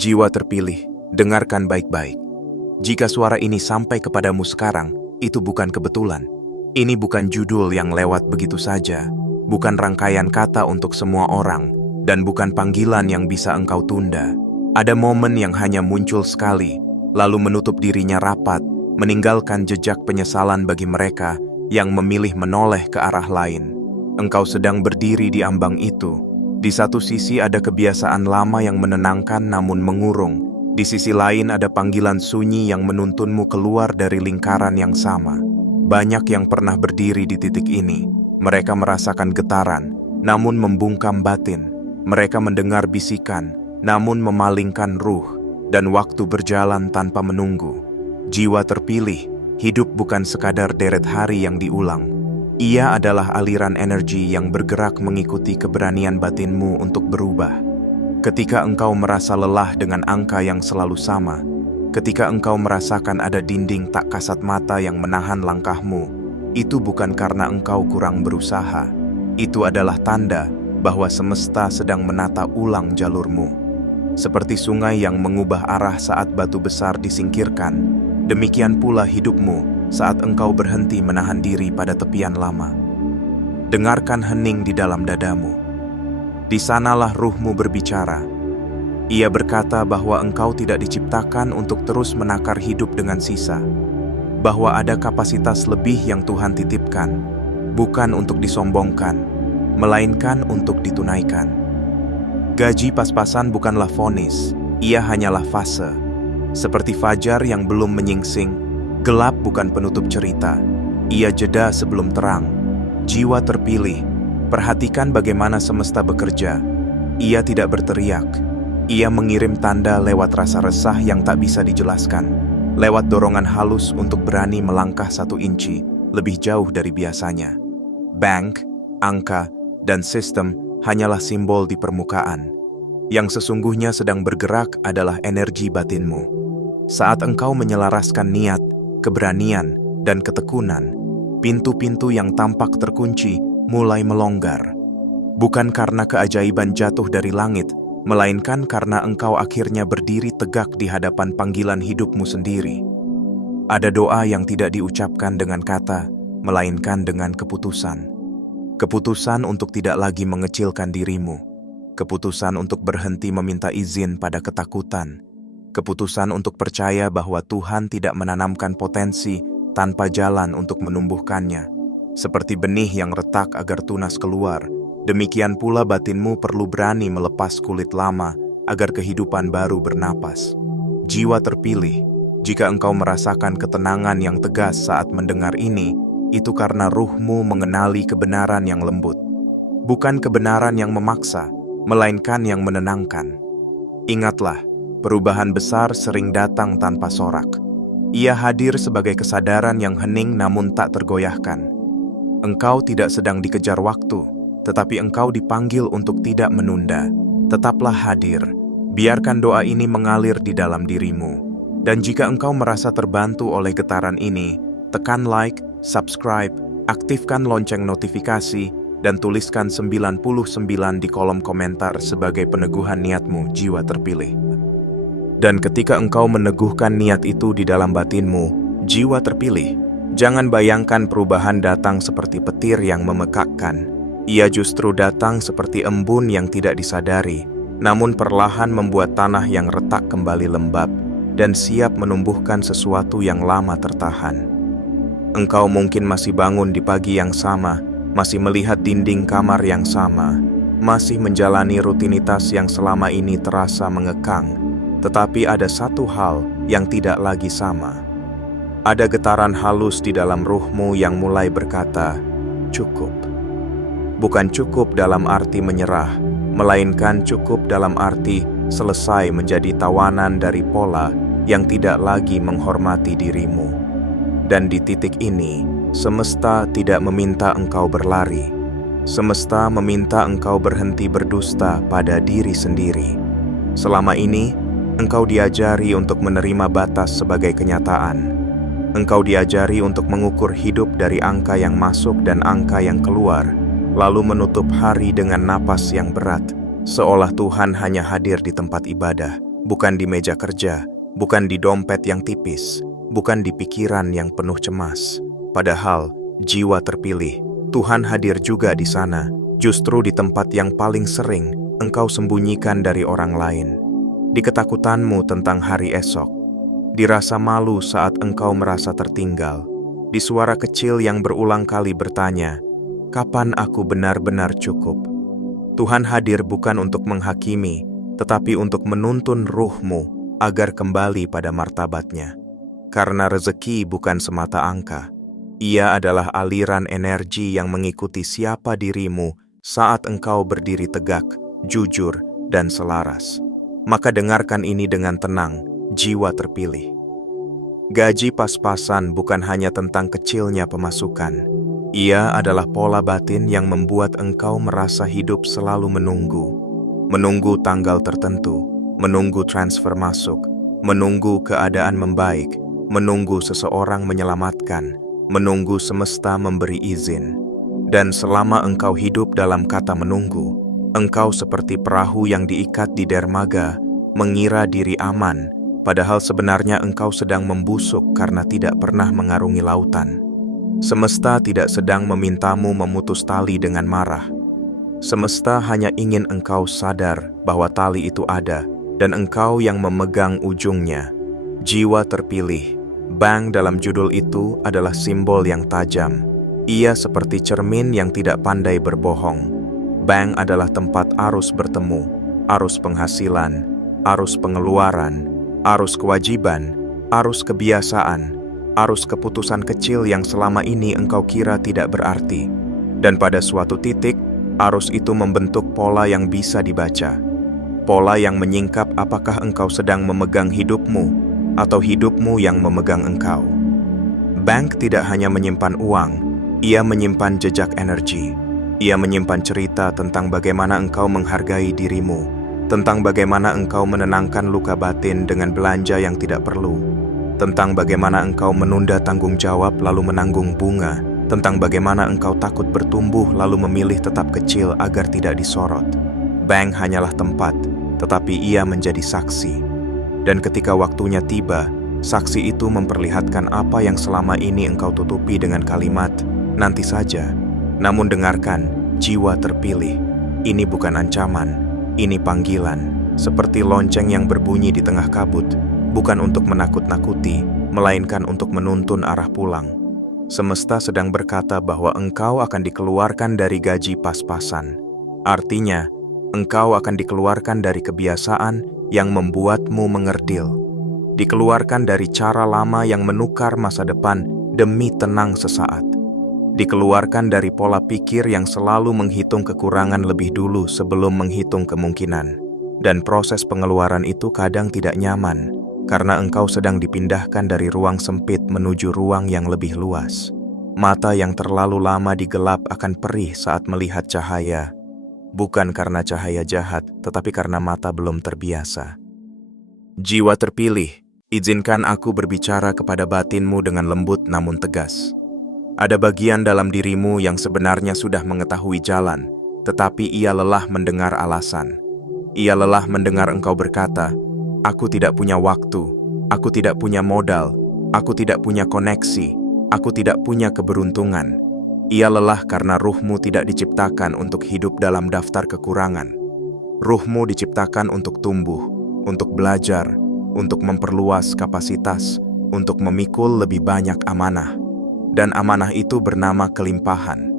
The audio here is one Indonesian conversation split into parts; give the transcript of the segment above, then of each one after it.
Jiwa terpilih, dengarkan baik-baik. Jika suara ini sampai kepadamu sekarang, itu bukan kebetulan. Ini bukan judul yang lewat begitu saja, bukan rangkaian kata untuk semua orang, dan bukan panggilan yang bisa engkau tunda. Ada momen yang hanya muncul sekali, lalu menutup dirinya rapat, meninggalkan jejak penyesalan bagi mereka yang memilih menoleh ke arah lain. Engkau sedang berdiri di ambang itu. Di satu sisi ada kebiasaan lama yang menenangkan namun mengurung. Di sisi lain ada panggilan sunyi yang menuntunmu keluar dari lingkaran yang sama. Banyak yang pernah berdiri di titik ini. Mereka merasakan getaran, namun membungkam batin. Mereka mendengar bisikan, namun memalingkan ruh. Dan waktu berjalan tanpa menunggu. Jiwa terpilih, hidup bukan sekadar deret hari yang diulang. Ia adalah aliran energi yang bergerak mengikuti keberanian batinmu untuk berubah. Ketika engkau merasa lelah dengan angka yang selalu sama, ketika engkau merasakan ada dinding tak kasat mata yang menahan langkahmu, itu bukan karena engkau kurang berusaha. Itu adalah tanda bahwa semesta sedang menata ulang jalurmu. Seperti sungai yang mengubah arah saat batu besar disingkirkan, demikian pula hidupmu saat engkau berhenti menahan diri pada tepian lama. Dengarkan hening di dalam dadamu. Di sanalah ruhmu berbicara. Ia berkata bahwa engkau tidak diciptakan untuk terus menakar hidup dengan sisa. Bahwa ada kapasitas lebih yang Tuhan titipkan, bukan untuk disombongkan, melainkan untuk ditunaikan. Gaji pas-pasan bukanlah vonis, ia hanyalah fase. Seperti fajar yang belum menyingsing, gelap bukan penutup cerita, ia jeda sebelum terang. Jiwa terpilih, perhatikan bagaimana semesta bekerja. Ia tidak berteriak, ia mengirim tanda lewat rasa resah yang tak bisa dijelaskan, lewat dorongan halus untuk berani melangkah 1 inci lebih jauh dari biasanya. Bank, angka, dan sistem hanyalah simbol di permukaan. Yang sesungguhnya sedang bergerak adalah energi batinmu. Saat engkau menyelaraskan niat, keberanian, dan ketekunan, pintu-pintu yang tampak terkunci mulai melonggar. Bukan karena keajaiban jatuh dari langit, melainkan karena engkau akhirnya berdiri tegak di hadapan panggilan hidupmu sendiri. Ada doa yang tidak diucapkan dengan kata, melainkan dengan keputusan. Keputusan untuk tidak lagi mengecilkan dirimu. Keputusan untuk berhenti meminta izin pada ketakutan. Keputusan untuk percaya bahwa Tuhan tidak menanamkan potensi tanpa jalan untuk menumbuhkannya. Seperti benih yang retak agar tunas keluar, demikian pula batinmu perlu berani melepas kulit lama agar kehidupan baru bernapas. Jiwa terpilih, jika engkau merasakan ketenangan yang tegas saat mendengar ini, itu karena ruhmu mengenali kebenaran yang lembut. Bukan kebenaran yang memaksa, melainkan yang menenangkan. Ingatlah, perubahan besar sering datang tanpa sorak. Ia hadir sebagai kesadaran yang hening namun tak tergoyahkan. Engkau tidak sedang dikejar waktu, tetapi engkau dipanggil untuk tidak menunda. Tetaplah hadir, biarkan doa ini mengalir di dalam dirimu. Dan jika engkau merasa terbantu oleh getaran ini, tekan like, subscribe, aktifkan lonceng notifikasi, dan tuliskan 99 di kolom komentar sebagai peneguhan niatmu, jiwa terpilih. Dan ketika engkau meneguhkan niat itu di dalam batinmu, jiwa terpilih, jangan bayangkan perubahan datang seperti petir yang memekakkan. Ia justru datang seperti embun yang tidak disadari, namun perlahan membuat tanah yang retak kembali lembab dan siap menumbuhkan sesuatu yang lama tertahan. Engkau mungkin masih bangun di pagi yang sama, masih melihat dinding kamar yang sama, masih menjalani rutinitas yang selama ini terasa mengekang. Tetapi ada satu hal yang tidak lagi sama. Ada getaran halus di dalam ruhmu yang mulai berkata, cukup. Bukan cukup dalam arti menyerah, melainkan cukup dalam arti selesai menjadi tawanan dari pola yang tidak lagi menghormati dirimu. Dan di titik ini, semesta tidak meminta engkau berlari. Semesta meminta engkau berhenti berdusta pada diri sendiri. Selama ini, engkau diajari untuk menerima batas sebagai kenyataan. Engkau diajari untuk mengukur hidup dari angka yang masuk dan angka yang keluar, lalu menutup hari dengan napas yang berat, seolah Tuhan hanya hadir di tempat ibadah, bukan di meja kerja, bukan di dompet yang tipis, bukan di pikiran yang penuh cemas. Padahal, jiwa terpilih, Tuhan hadir juga di sana, justru di tempat yang paling sering engkau sembunyikan dari orang lain. Di ketakutanmu tentang hari esok, di rasa malu saat engkau merasa tertinggal, di suara kecil yang berulang kali bertanya, "Kapan aku benar-benar cukup?" Tuhan hadir bukan untuk menghakimi, tetapi untuk menuntun ruhmu agar kembali pada martabatnya. Karena rezeki bukan semata angka, ia adalah aliran energi yang mengikuti siapa dirimu saat engkau berdiri tegak, jujur, dan selaras. Maka dengarkan ini dengan tenang, jiwa terpilih. Gaji pas-pasan bukan hanya tentang kecilnya pemasukan. Ia adalah pola batin yang membuat engkau merasa hidup selalu menunggu. Menunggu tanggal tertentu, menunggu transfer masuk, menunggu keadaan membaik, menunggu seseorang menyelamatkan, menunggu semesta memberi izin. Dan selama engkau hidup dalam kata menunggu, engkau seperti perahu yang diikat di dermaga, mengira diri aman, padahal sebenarnya engkau sedang membusuk karena tidak pernah mengarungi lautan. Semesta tidak sedang memintamu memutus tali dengan marah. Semesta hanya ingin engkau sadar bahwa tali itu ada dan engkau yang memegang ujungnya. Jiwa terpilih, Bang dalam judul itu adalah simbol yang tajam. Ia seperti cermin yang tidak pandai berbohong. Bang adalah tempat arus bertemu, arus penghasilan, arus pengeluaran, arus kewajiban, arus kebiasaan, arus keputusan kecil yang selama ini engkau kira tidak berarti. Dan pada suatu titik, arus itu membentuk pola yang bisa dibaca. Pola yang menyingkap apakah engkau sedang memegang hidupmu atau hidupmu yang memegang engkau. Bank tidak hanya menyimpan uang, ia menyimpan jejak energi. Ia menyimpan cerita tentang bagaimana engkau menghargai dirimu, tentang bagaimana engkau menenangkan luka batin dengan belanja yang tidak perlu, tentang bagaimana engkau menunda tanggung jawab lalu menanggung bunga, tentang bagaimana engkau takut bertumbuh lalu memilih tetap kecil agar tidak disorot. Bank hanyalah tempat, tetapi ia menjadi saksi. Dan ketika waktunya tiba, saksi itu memperlihatkan apa yang selama ini engkau tutupi dengan kalimat, "Nanti saja." Namun dengarkan, jiwa terpilih. Ini bukan ancaman, ini panggilan, seperti lonceng yang berbunyi di tengah kabut. Bukan untuk menakut-nakuti, melainkan untuk menuntun arah pulang. Semesta sedang berkata bahwa engkau akan dikeluarkan dari gaji pas-pasan. Artinya, engkau akan dikeluarkan dari kebiasaan yang membuatmu mengerdil. Dikeluarkan dari cara lama yang menukar masa depan demi tenang sesaat. Dikeluarkan dari pola pikir yang selalu menghitung kekurangan lebih dulu sebelum menghitung kemungkinan. Dan proses pengeluaran itu kadang tidak nyaman, karena engkau sedang dipindahkan dari ruang sempit menuju ruang yang lebih luas. Mata yang terlalu lama digelap akan perih saat melihat cahaya, bukan karena cahaya jahat, tetapi karena mata belum terbiasa. Jiwa terpilih, izinkan aku berbicara kepada batinmu dengan lembut namun tegas. Ada bagian dalam dirimu yang sebenarnya sudah mengetahui jalan, tetapi ia lelah mendengar alasan. Ia lelah mendengar engkau berkata, "Aku tidak punya waktu, aku tidak punya modal, aku tidak punya koneksi, aku tidak punya keberuntungan." Ia lelah karena ruhmu tidak diciptakan untuk hidup dalam daftar kekurangan. Ruhmu diciptakan untuk tumbuh, untuk belajar, untuk memperluas kapasitas, untuk memikul lebih banyak amanah. Dan amanah itu bernama kelimpahan.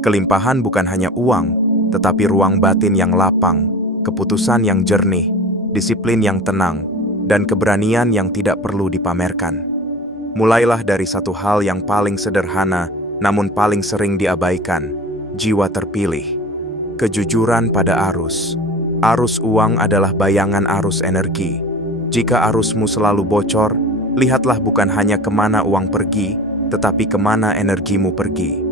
Kelimpahan bukan hanya uang, tetapi ruang batin yang lapang, keputusan yang jernih, disiplin yang tenang, dan keberanian yang tidak perlu dipamerkan. Mulailah dari satu hal yang paling sederhana, namun paling sering diabaikan, jiwa terpilih. Kejujuran pada arus. Arus uang adalah bayangan arus energi. Jika arusmu selalu bocor, lihatlah bukan hanya kemana uang pergi, tetapi kemana energimu pergi.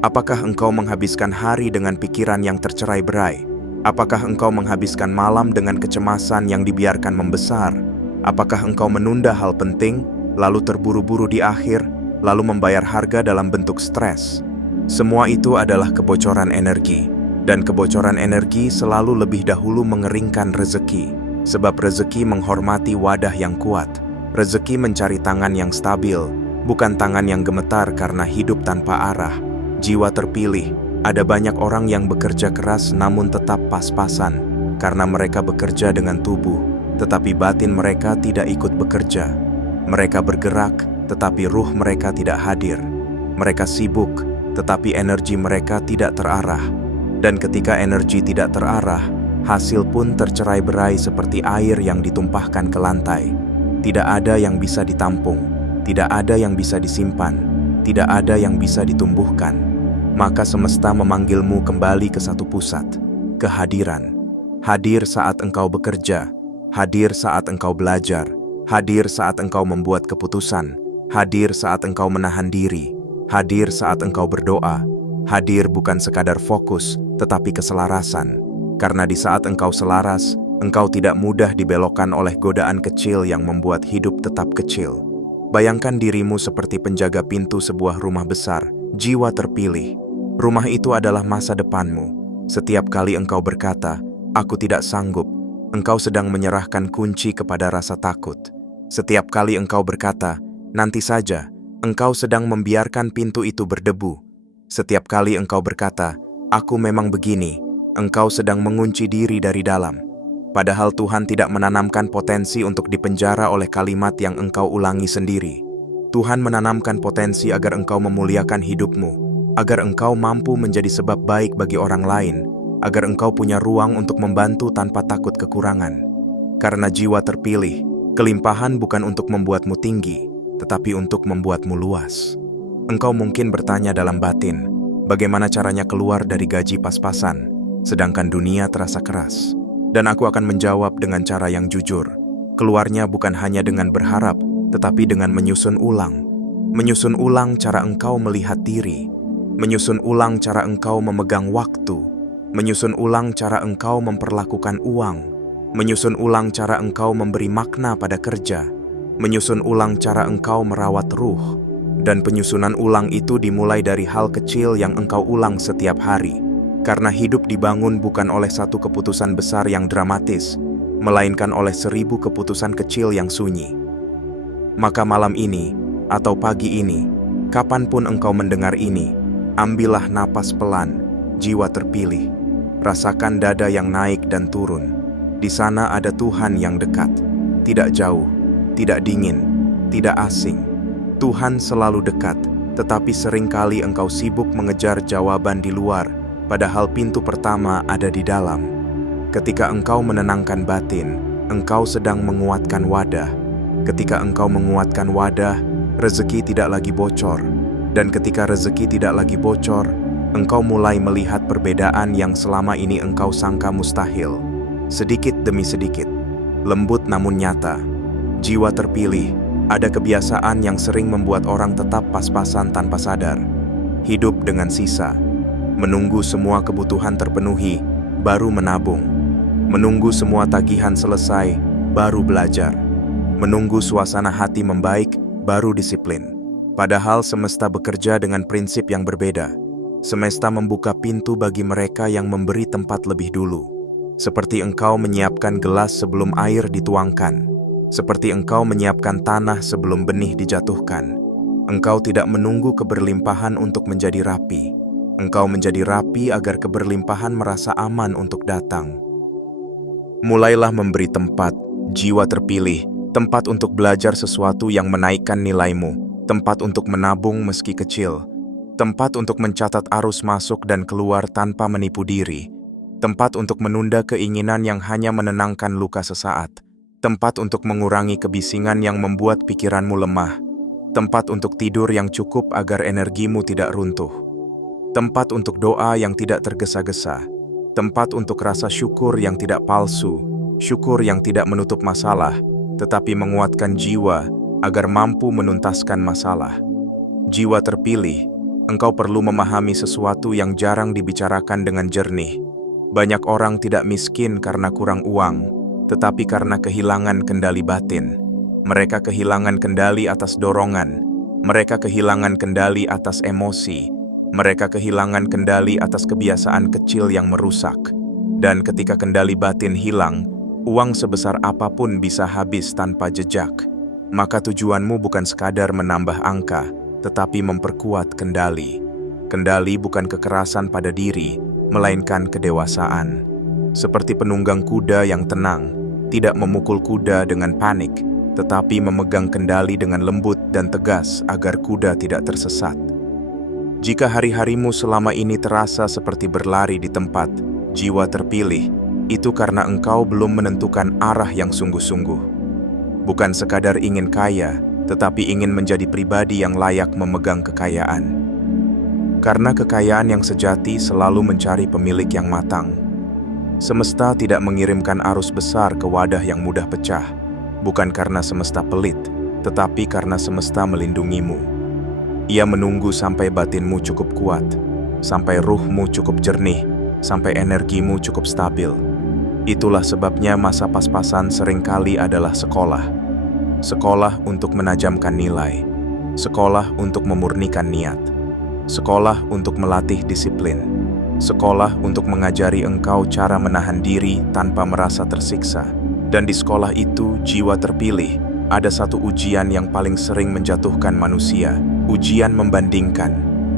Apakah engkau menghabiskan hari dengan pikiran yang tercerai-berai? Apakah engkau menghabiskan malam dengan kecemasan yang dibiarkan membesar? Apakah engkau menunda hal penting, lalu terburu-buru di akhir, lalu membayar harga dalam bentuk stres? Semua itu adalah kebocoran energi, dan kebocoran energi selalu lebih dahulu mengeringkan rezeki. Sebab rezeki menghormati wadah yang kuat. Rezeki mencari tangan yang stabil, bukan tangan yang gemetar karena hidup tanpa arah. Jiwa terpilih, ada banyak orang yang bekerja keras namun tetap pas-pasan, karena mereka bekerja dengan tubuh, tetapi batin mereka tidak ikut bekerja. Mereka bergerak, tetapi ruh mereka tidak hadir. Mereka sibuk, tetapi energi mereka tidak terarah. Dan ketika energi tidak terarah, hasil pun tercerai-berai seperti air yang ditumpahkan ke lantai. Tidak ada yang bisa ditampung, tidak ada yang bisa disimpan, tidak ada yang bisa ditumbuhkan. Maka semesta memanggilmu kembali ke satu pusat, kehadiran. Hadir saat engkau bekerja, hadir saat engkau belajar, hadir saat engkau membuat keputusan, hadir saat engkau menahan diri, hadir saat engkau berdoa. Hadir bukan sekadar fokus, tetapi keselarasan. Karena di saat engkau selaras, engkau tidak mudah dibelokkan oleh godaan kecil yang membuat hidup tetap kecil. Bayangkan dirimu seperti penjaga pintu sebuah rumah besar, jiwa terpilih. Rumah itu adalah masa depanmu. Setiap kali engkau berkata, "Aku tidak sanggup," engkau sedang menyerahkan kunci kepada rasa takut. Setiap kali engkau berkata, "Nanti saja," engkau sedang membiarkan pintu itu berdebu. Setiap kali engkau berkata, "Aku memang begini," engkau sedang mengunci diri dari dalam. Padahal Tuhan tidak menanamkan potensi untuk dipenjara oleh kalimat yang engkau ulangi sendiri. Tuhan menanamkan potensi agar engkau memuliakan hidupmu, agar engkau mampu menjadi sebab baik bagi orang lain, agar engkau punya ruang untuk membantu tanpa takut kekurangan. Karena jiwa terpilih, kelimpahan bukan untuk membuatmu tinggi, tetapi untuk membuatmu luas. Engkau mungkin bertanya dalam batin, bagaimana caranya keluar dari gaji pas-pasan, sedangkan dunia terasa keras. Dan aku akan menjawab dengan cara yang jujur. Keluarnya bukan hanya dengan berharap, tetapi dengan menyusun ulang. Menyusun ulang cara engkau melihat diri. Menyusun ulang cara engkau memegang waktu. Menyusun ulang cara engkau memperlakukan uang. Menyusun ulang cara engkau memberi makna pada kerja. Menyusun ulang cara engkau merawat ruh. Dan penyusunan ulang itu dimulai dari hal kecil yang engkau ulang setiap hari. Karena hidup dibangun bukan oleh satu keputusan besar yang dramatis, melainkan oleh 1000 keputusan kecil yang sunyi. Maka malam ini, atau pagi ini, kapanpun engkau mendengar ini, ambillah napas pelan, jiwa terpilih. Rasakan dada yang naik dan turun. Di sana ada Tuhan yang dekat, tidak jauh, tidak dingin, tidak asing. Tuhan selalu dekat, tetapi seringkali engkau sibuk mengejar jawaban di luar, padahal pintu pertama ada di dalam. Ketika engkau menenangkan batin, engkau sedang menguatkan wadah. Ketika engkau menguatkan wadah, rezeki tidak lagi bocor. Dan ketika rezeki tidak lagi bocor, engkau mulai melihat perbedaan yang selama ini engkau sangka mustahil. Sedikit demi sedikit, lembut namun nyata. Jiwa terpilih, ada kebiasaan yang sering membuat orang tetap pas-pasan tanpa sadar. Hidup dengan sisa. Menunggu semua kebutuhan terpenuhi, baru menabung. Menunggu semua tagihan selesai, baru belajar. Menunggu suasana hati membaik, baru disiplin. Padahal semesta bekerja dengan prinsip yang berbeda. Semesta membuka pintu bagi mereka yang memberi tempat lebih dulu. Seperti engkau menyiapkan gelas sebelum air dituangkan. Seperti engkau menyiapkan tanah sebelum benih dijatuhkan. Engkau tidak menunggu keberlimpahan untuk menjadi rapi. Engkau menjadi rapi agar keberlimpahan merasa aman untuk datang. Mulailah memberi tempat, jiwa terpilih, tempat untuk belajar sesuatu yang menaikkan nilaimu, tempat untuk menabung meski kecil, tempat untuk mencatat arus masuk dan keluar tanpa menipu diri, tempat untuk menunda keinginan yang hanya menenangkan luka sesaat, tempat untuk mengurangi kebisingan yang membuat pikiranmu lemah, tempat untuk tidur yang cukup agar energimu tidak runtuh, tempat untuk doa yang tidak tergesa-gesa, tempat untuk rasa syukur yang tidak palsu, syukur yang tidak menutup masalah, tetapi menguatkan jiwa agar mampu menuntaskan masalah. Jiwa terpilih, engkau perlu memahami sesuatu yang jarang dibicarakan dengan jernih. Banyak orang tidak miskin karena kurang uang, tetapi karena kehilangan kendali batin. Mereka kehilangan kendali atas dorongan. Mereka kehilangan kendali atas emosi. Mereka kehilangan kendali atas kebiasaan kecil yang merusak. Dan ketika kendali batin hilang, Uang sebesar apapun bisa habis tanpa jejak. Maka tujuanmu bukan sekadar menambah angka, tetapi memperkuat kendali. Kendali bukan kekerasan pada diri, melainkan kedewasaan. Seperti penunggang kuda yang tenang, tidak memukul kuda dengan panik, tetapi memegang kendali dengan lembut dan tegas agar kuda tidak tersesat. Jika hari-harimu selama ini terasa seperti berlari di tempat, jiwa terpilih, itu karena engkau belum menentukan arah yang sungguh-sungguh. Bukan sekadar ingin kaya, tetapi ingin menjadi pribadi yang layak memegang kekayaan. Karena kekayaan yang sejati selalu mencari pemilik yang matang. Semesta tidak mengirimkan arus besar ke wadah yang mudah pecah, bukan karena semesta pelit, tetapi karena semesta melindungimu. Ia menunggu sampai batinmu cukup kuat, sampai ruhmu cukup jernih, sampai energimu cukup stabil. Itulah sebabnya masa pas-pasan seringkali adalah sekolah. Sekolah untuk menajamkan nilai, sekolah untuk memurnikan niat, sekolah untuk melatih disiplin, sekolah untuk mengajari engkau cara menahan diri tanpa merasa tersiksa. Dan di sekolah itu, jiwa terpilih, ada satu ujian yang paling sering menjatuhkan manusia, ujian membandingkan.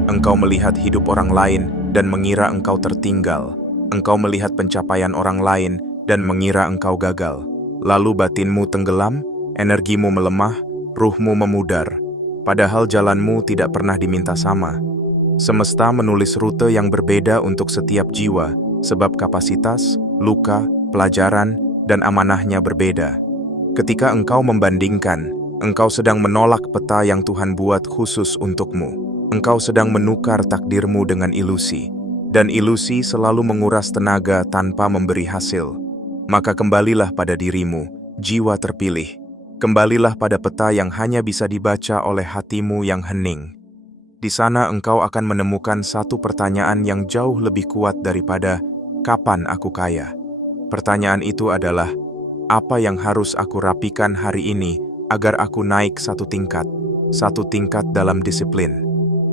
Engkau melihat hidup orang lain dan mengira engkau tertinggal. Engkau melihat pencapaian orang lain dan mengira engkau gagal. Lalu batinmu tenggelam, energimu melemah, ruhmu memudar. Padahal jalanmu tidak pernah diminta sama. Semesta menulis rute yang berbeda untuk setiap jiwa, sebab kapasitas, luka, pelajaran, dan amanahnya berbeda. Ketika engkau membandingkan, engkau sedang menolak peta yang Tuhan buat khusus untukmu. Engkau sedang menukar takdirmu dengan ilusi. Dan ilusi selalu menguras tenaga tanpa memberi hasil. Maka kembalilah pada dirimu, jiwa terpilih. Kembalilah pada peta yang hanya bisa dibaca oleh hatimu yang hening. Di sana engkau akan menemukan satu pertanyaan yang jauh lebih kuat daripada kapan aku kaya. Pertanyaan itu adalah, apa yang harus aku rapikan hari ini agar aku naik satu tingkat dalam disiplin,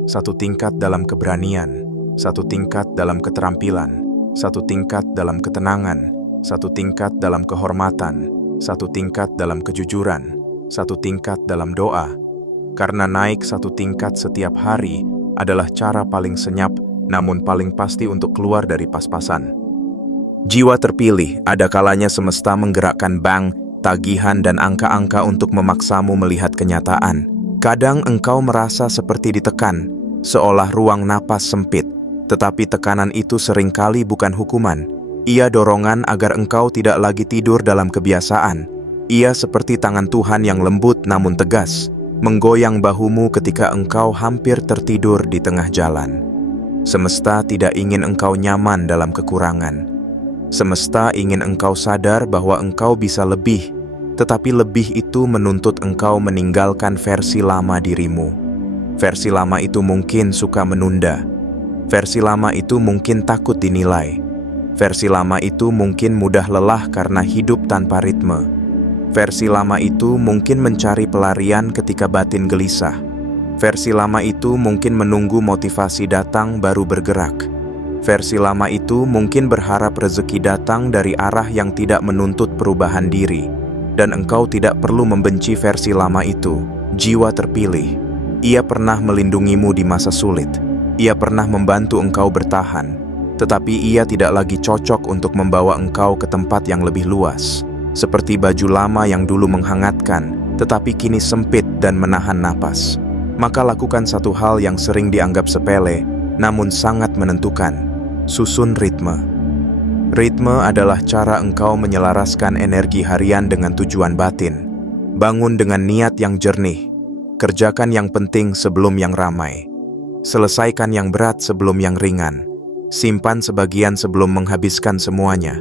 satu tingkat dalam keberanian, satu tingkat dalam keterampilan, satu tingkat dalam ketenangan, satu tingkat dalam kehormatan, satu tingkat dalam kejujuran, satu tingkat dalam doa. Karena naik satu tingkat setiap hari adalah cara paling senyap namun paling pasti untuk keluar dari pas-pasan. Jiwa terpilih, ada kalanya semesta menggerakkan bank, tagihan dan angka-angka untuk memaksamu melihat kenyataan. Kadang engkau merasa seperti ditekan, seolah ruang napas sempit. Tetapi tekanan itu seringkali bukan hukuman. Ia dorongan agar engkau tidak lagi tidur dalam kebiasaan. Ia seperti tangan Tuhan yang lembut namun tegas, menggoyang bahumu ketika engkau hampir tertidur di tengah jalan. Semesta tidak ingin engkau nyaman dalam kekurangan. Semesta ingin engkau sadar bahwa engkau bisa lebih, tetapi lebih itu menuntut engkau meninggalkan versi lama dirimu. Versi lama itu mungkin suka menunda. Versi lama itu mungkin takut dinilai. Versi lama itu mungkin mudah lelah karena hidup tanpa ritme. Versi lama itu mungkin mencari pelarian ketika batin gelisah. Versi lama itu mungkin menunggu motivasi datang baru bergerak. Versi lama itu mungkin berharap rezeki datang dari arah yang tidak menuntut perubahan diri. Dan engkau tidak perlu membenci versi lama itu. Jiwa terpilih. Ia pernah melindungimu di masa sulit. Ia pernah membantu engkau bertahan, tetapi ia tidak lagi cocok untuk membawa engkau ke tempat yang lebih luas. Seperti baju lama yang dulu menghangatkan, tetapi kini sempit dan menahan napas. Maka lakukan satu hal yang sering dianggap sepele, namun sangat menentukan. Susun ritme. Ritme adalah cara engkau menyelaraskan energi harian dengan tujuan batin. Bangun dengan niat yang jernih. Kerjakan yang penting sebelum yang ramai. Selesaikan yang berat sebelum yang ringan. Simpan sebagian sebelum menghabiskan semuanya.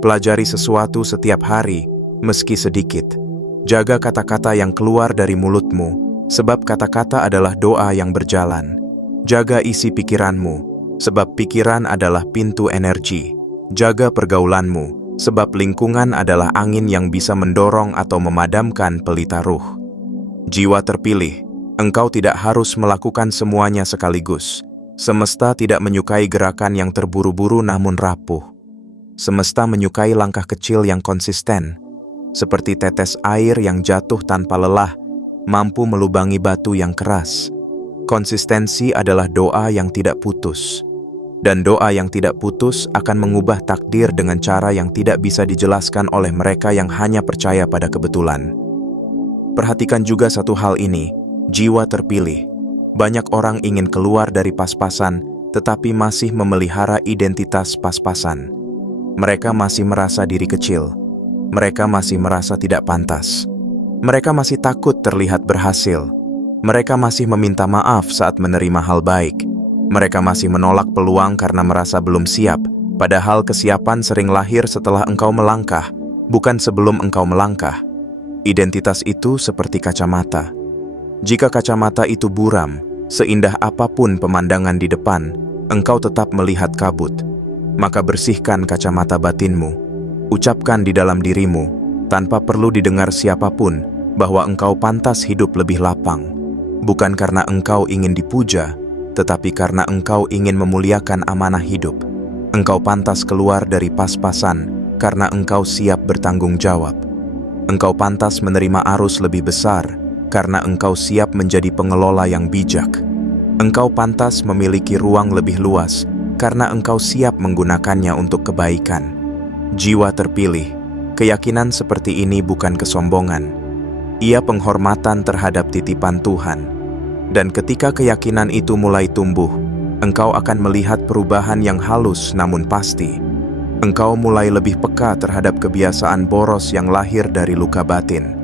Pelajari sesuatu setiap hari, meski sedikit. Jaga kata-kata yang keluar dari mulutmu, sebab kata-kata adalah doa yang berjalan. Jaga isi pikiranmu, sebab pikiran adalah pintu energi. Jaga pergaulanmu, sebab lingkungan adalah angin yang bisa mendorong atau memadamkan pelita ruh. Jiwa terpilih, engkau tidak harus melakukan semuanya sekaligus. Semesta tidak menyukai gerakan yang terburu-buru namun rapuh. Semesta menyukai langkah kecil yang konsisten, seperti tetes air yang jatuh tanpa lelah, mampu melubangi batu yang keras. Konsistensi adalah doa yang tidak putus, dan doa yang tidak putus akan mengubah takdir dengan cara yang tidak bisa dijelaskan oleh mereka yang hanya percaya pada kebetulan. Perhatikan juga satu hal ini, jiwa terpilih. Banyak orang ingin keluar dari pas-pasan, tetapi masih memelihara identitas pas-pasan. Mereka masih merasa diri kecil. Mereka masih merasa tidak pantas. Mereka masih takut terlihat berhasil. Mereka masih meminta maaf saat menerima hal baik. Mereka masih menolak peluang karena merasa belum siap, padahal kesiapan sering lahir setelah engkau melangkah, bukan sebelum engkau melangkah. Identitas itu seperti kacamata. Jika kacamata itu buram, seindah apapun pemandangan di depan, engkau tetap melihat kabut. Maka bersihkan kacamata batinmu. Ucapkan di dalam dirimu, tanpa perlu didengar siapapun, bahwa engkau pantas hidup lebih lapang. Bukan karena engkau ingin dipuja, tetapi karena engkau ingin memuliakan amanah hidup. Engkau pantas keluar dari pas-pasan, karena engkau siap bertanggung jawab. Engkau pantas menerima arus lebih besar, karena engkau siap menjadi pengelola yang bijak. Engkau pantas memiliki ruang lebih luas, karena engkau siap menggunakannya untuk kebaikan. Jiwa terpilih, keyakinan seperti ini bukan kesombongan. Ia penghormatan terhadap titipan Tuhan. Dan ketika keyakinan itu mulai tumbuh, engkau akan melihat perubahan yang halus namun pasti. Engkau mulai lebih peka terhadap kebiasaan boros yang lahir dari luka batin.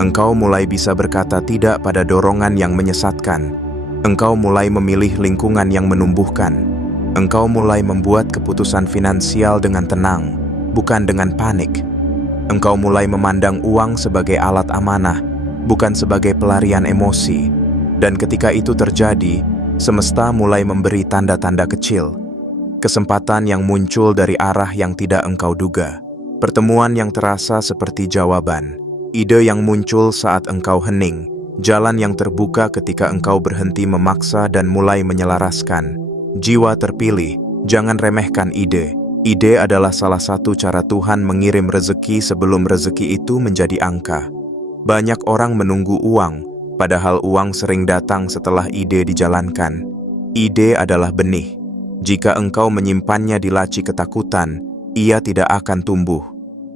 Engkau mulai bisa berkata tidak pada dorongan yang menyesatkan. Engkau mulai memilih lingkungan yang menumbuhkan. Engkau mulai membuat keputusan finansial dengan tenang, bukan dengan panik. Engkau mulai memandang uang sebagai alat amanah, bukan sebagai pelarian emosi. Dan ketika itu terjadi, semesta mulai memberi tanda-tanda kecil. Kesempatan yang muncul dari arah yang tidak engkau duga. Pertemuan yang terasa seperti jawaban. Ide yang muncul saat engkau hening. Jalan yang terbuka ketika engkau berhenti memaksa dan mulai menyelaraskan. Jiwa terpilih, jangan remehkan ide. Ide adalah salah satu cara Tuhan mengirim rezeki sebelum rezeki itu menjadi angka. Banyak orang menunggu uang, padahal uang sering datang setelah ide dijalankan. Ide adalah benih. Jika engkau menyimpannya di laci ketakutan, ia tidak akan tumbuh.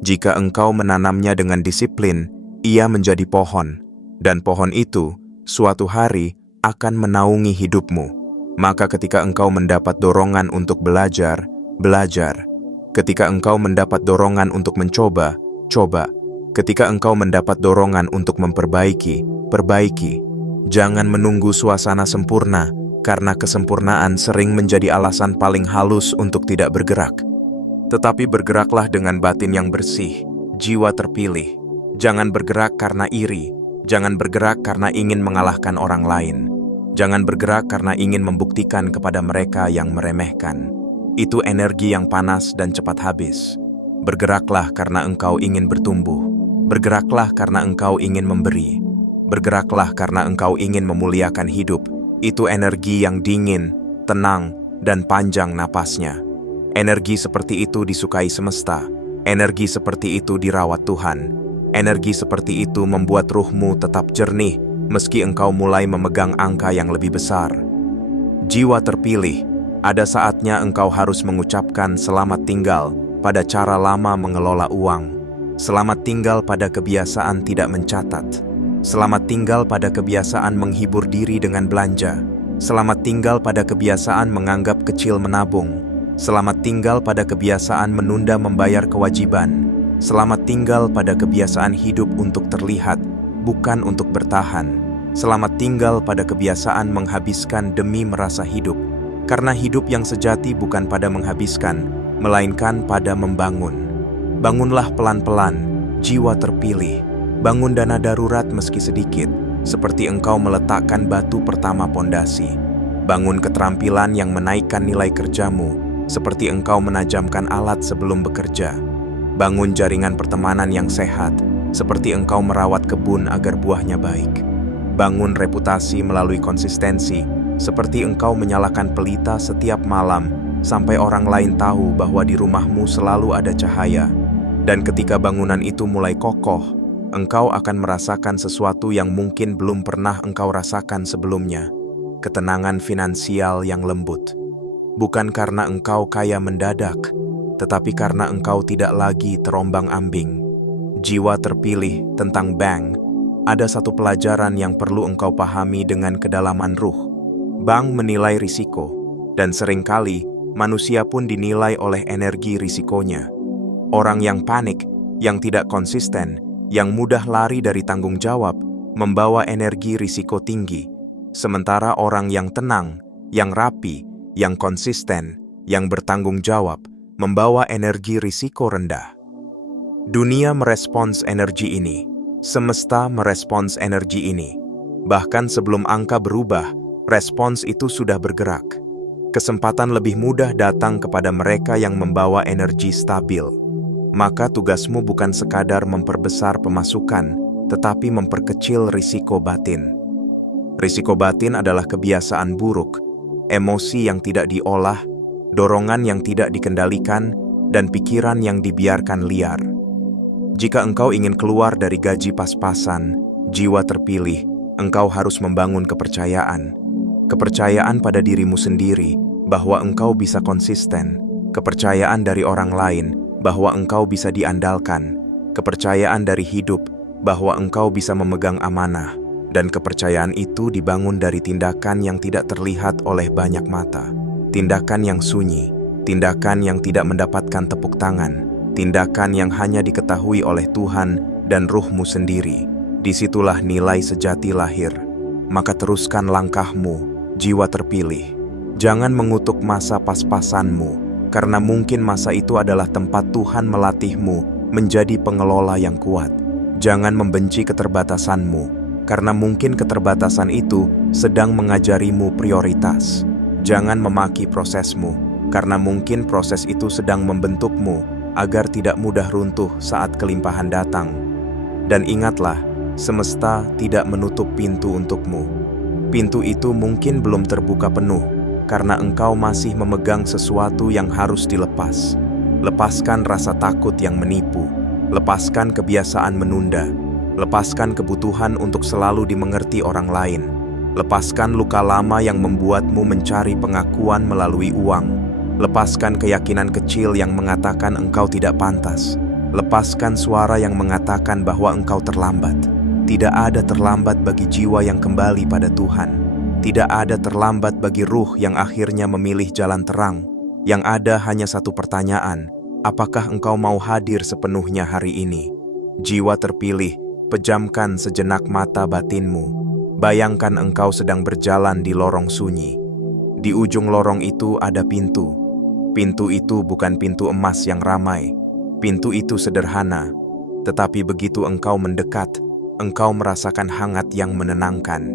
Jika engkau menanamnya dengan disiplin, ia menjadi pohon. Dan pohon itu, suatu hari, akan menaungi hidupmu. Maka ketika engkau mendapat dorongan untuk belajar, belajar. Ketika engkau mendapat dorongan untuk mencoba, coba. Ketika engkau mendapat dorongan untuk memperbaiki, perbaiki. Jangan menunggu suasana sempurna, karena kesempurnaan sering menjadi alasan paling halus untuk tidak bergerak. Tetapi bergeraklah dengan batin yang bersih, jiwa terpilih. Jangan bergerak karena iri, jangan bergerak karena ingin mengalahkan orang lain. Jangan bergerak karena ingin membuktikan kepada mereka yang meremehkan. Itu energi yang panas dan cepat habis. Bergeraklah karena engkau ingin bertumbuh. Bergeraklah karena engkau ingin memberi. Bergeraklah karena engkau ingin memuliakan hidup. Itu energi yang dingin, tenang, dan panjang napasnya. Energi seperti itu disukai semesta. Energi seperti itu dirawat Tuhan. Energi seperti itu membuat ruhmu tetap jernih, meski engkau mulai memegang angka yang lebih besar. Jiwa terpilih, ada saatnya engkau harus mengucapkan selamat tinggal pada cara lama mengelola uang. Selamat tinggal pada kebiasaan tidak mencatat. Selamat tinggal pada kebiasaan menghibur diri dengan belanja. Selamat tinggal pada kebiasaan menganggap kecil menabung. Selamat tinggal pada kebiasaan menunda membayar kewajiban. Selamat tinggal pada kebiasaan hidup untuk terlihat, bukan untuk bertahan. Selamat tinggal pada kebiasaan menghabiskan demi merasa hidup. Karena hidup yang sejati bukan pada menghabiskan, melainkan pada membangun. Bangunlah pelan-pelan, jiwa terpilih. Bangun dana darurat meski sedikit, seperti engkau meletakkan batu pertama pondasi. Bangun keterampilan yang menaikkan nilai kerjamu, seperti engkau menajamkan alat sebelum bekerja. Bangun jaringan pertemanan yang sehat, seperti engkau merawat kebun agar buahnya baik. Bangun reputasi melalui konsistensi, seperti engkau menyalakan pelita setiap malam sampai orang lain tahu bahwa di rumahmu selalu ada cahaya. Dan ketika bangunan itu mulai kokoh, engkau akan merasakan sesuatu yang mungkin belum pernah engkau rasakan sebelumnya. Ketenangan finansial yang lembut. Bukan karena engkau kaya mendadak, tetapi karena engkau tidak lagi terombang-ambing. Jiwa terpilih tentang bank. Ada satu pelajaran yang perlu engkau pahami dengan kedalaman ruh. Bank menilai risiko, dan seringkali manusia pun dinilai oleh energi risikonya. Orang yang panik, yang tidak konsisten, yang mudah lari dari tanggung jawab, membawa energi risiko tinggi. Sementara orang yang tenang, yang rapi, yang konsisten, yang bertanggung jawab, membawa energi risiko rendah. Dunia merespons energi ini. Semesta merespons energi ini. Bahkan sebelum angka berubah, respons itu sudah bergerak. Kesempatan lebih mudah datang kepada mereka yang membawa energi stabil. Maka tugasmu bukan sekadar memperbesar pemasukan, tetapi memperkecil risiko batin. Risiko batin adalah kebiasaan buruk, emosi yang tidak diolah, dorongan yang tidak dikendalikan, dan pikiran yang dibiarkan liar. Jika engkau ingin keluar dari gaji pas-pasan, jiwa terpilih, engkau harus membangun kepercayaan. Kepercayaan pada dirimu sendiri bahwa engkau bisa konsisten, kepercayaan dari orang lain bahwa engkau bisa diandalkan, kepercayaan dari hidup bahwa engkau bisa memegang amanah, dan kepercayaan itu dibangun dari tindakan yang tidak terlihat oleh banyak mata, tindakan yang sunyi, tindakan yang tidak mendapatkan tepuk tangan, tindakan yang hanya diketahui oleh Tuhan dan ruhmu sendiri. Disitulah nilai sejati lahir. Maka teruskan langkahmu, jiwa terpilih. Jangan mengutuk masa pas-pasanmu, karena mungkin masa itu adalah tempat Tuhan melatihmu menjadi pengelola yang kuat. Jangan membenci keterbatasanmu, karena mungkin keterbatasan itu sedang mengajarimu prioritas. Jangan memaki prosesmu, karena mungkin proses itu sedang membentukmu agar tidak mudah runtuh saat kelimpahan datang. Dan ingatlah, semesta tidak menutup pintu untukmu. Pintu itu mungkin belum terbuka penuh, karena engkau masih memegang sesuatu yang harus dilepas. Lepaskan rasa takut yang menipu, lepaskan kebiasaan menunda, lepaskan kebutuhan untuk selalu dimengerti orang lain, lepaskan luka lama yang membuatmu mencari pengakuan melalui uang, lepaskan keyakinan kecil yang mengatakan engkau tidak pantas, lepaskan suara yang mengatakan bahwa engkau terlambat. Tidak ada terlambat bagi jiwa yang kembali pada Tuhan. Tidak ada terlambat bagi ruh yang akhirnya memilih jalan terang. Yang ada hanya satu pertanyaan, apakah engkau mau hadir sepenuhnya hari ini? Jiwa terpilih, pejamkan sejenak mata batinmu. Bayangkan engkau sedang berjalan di lorong sunyi. Di ujung lorong itu ada pintu. Pintu itu bukan pintu emas yang ramai. Pintu itu sederhana. Tetapi begitu engkau mendekat, engkau merasakan hangat yang menenangkan.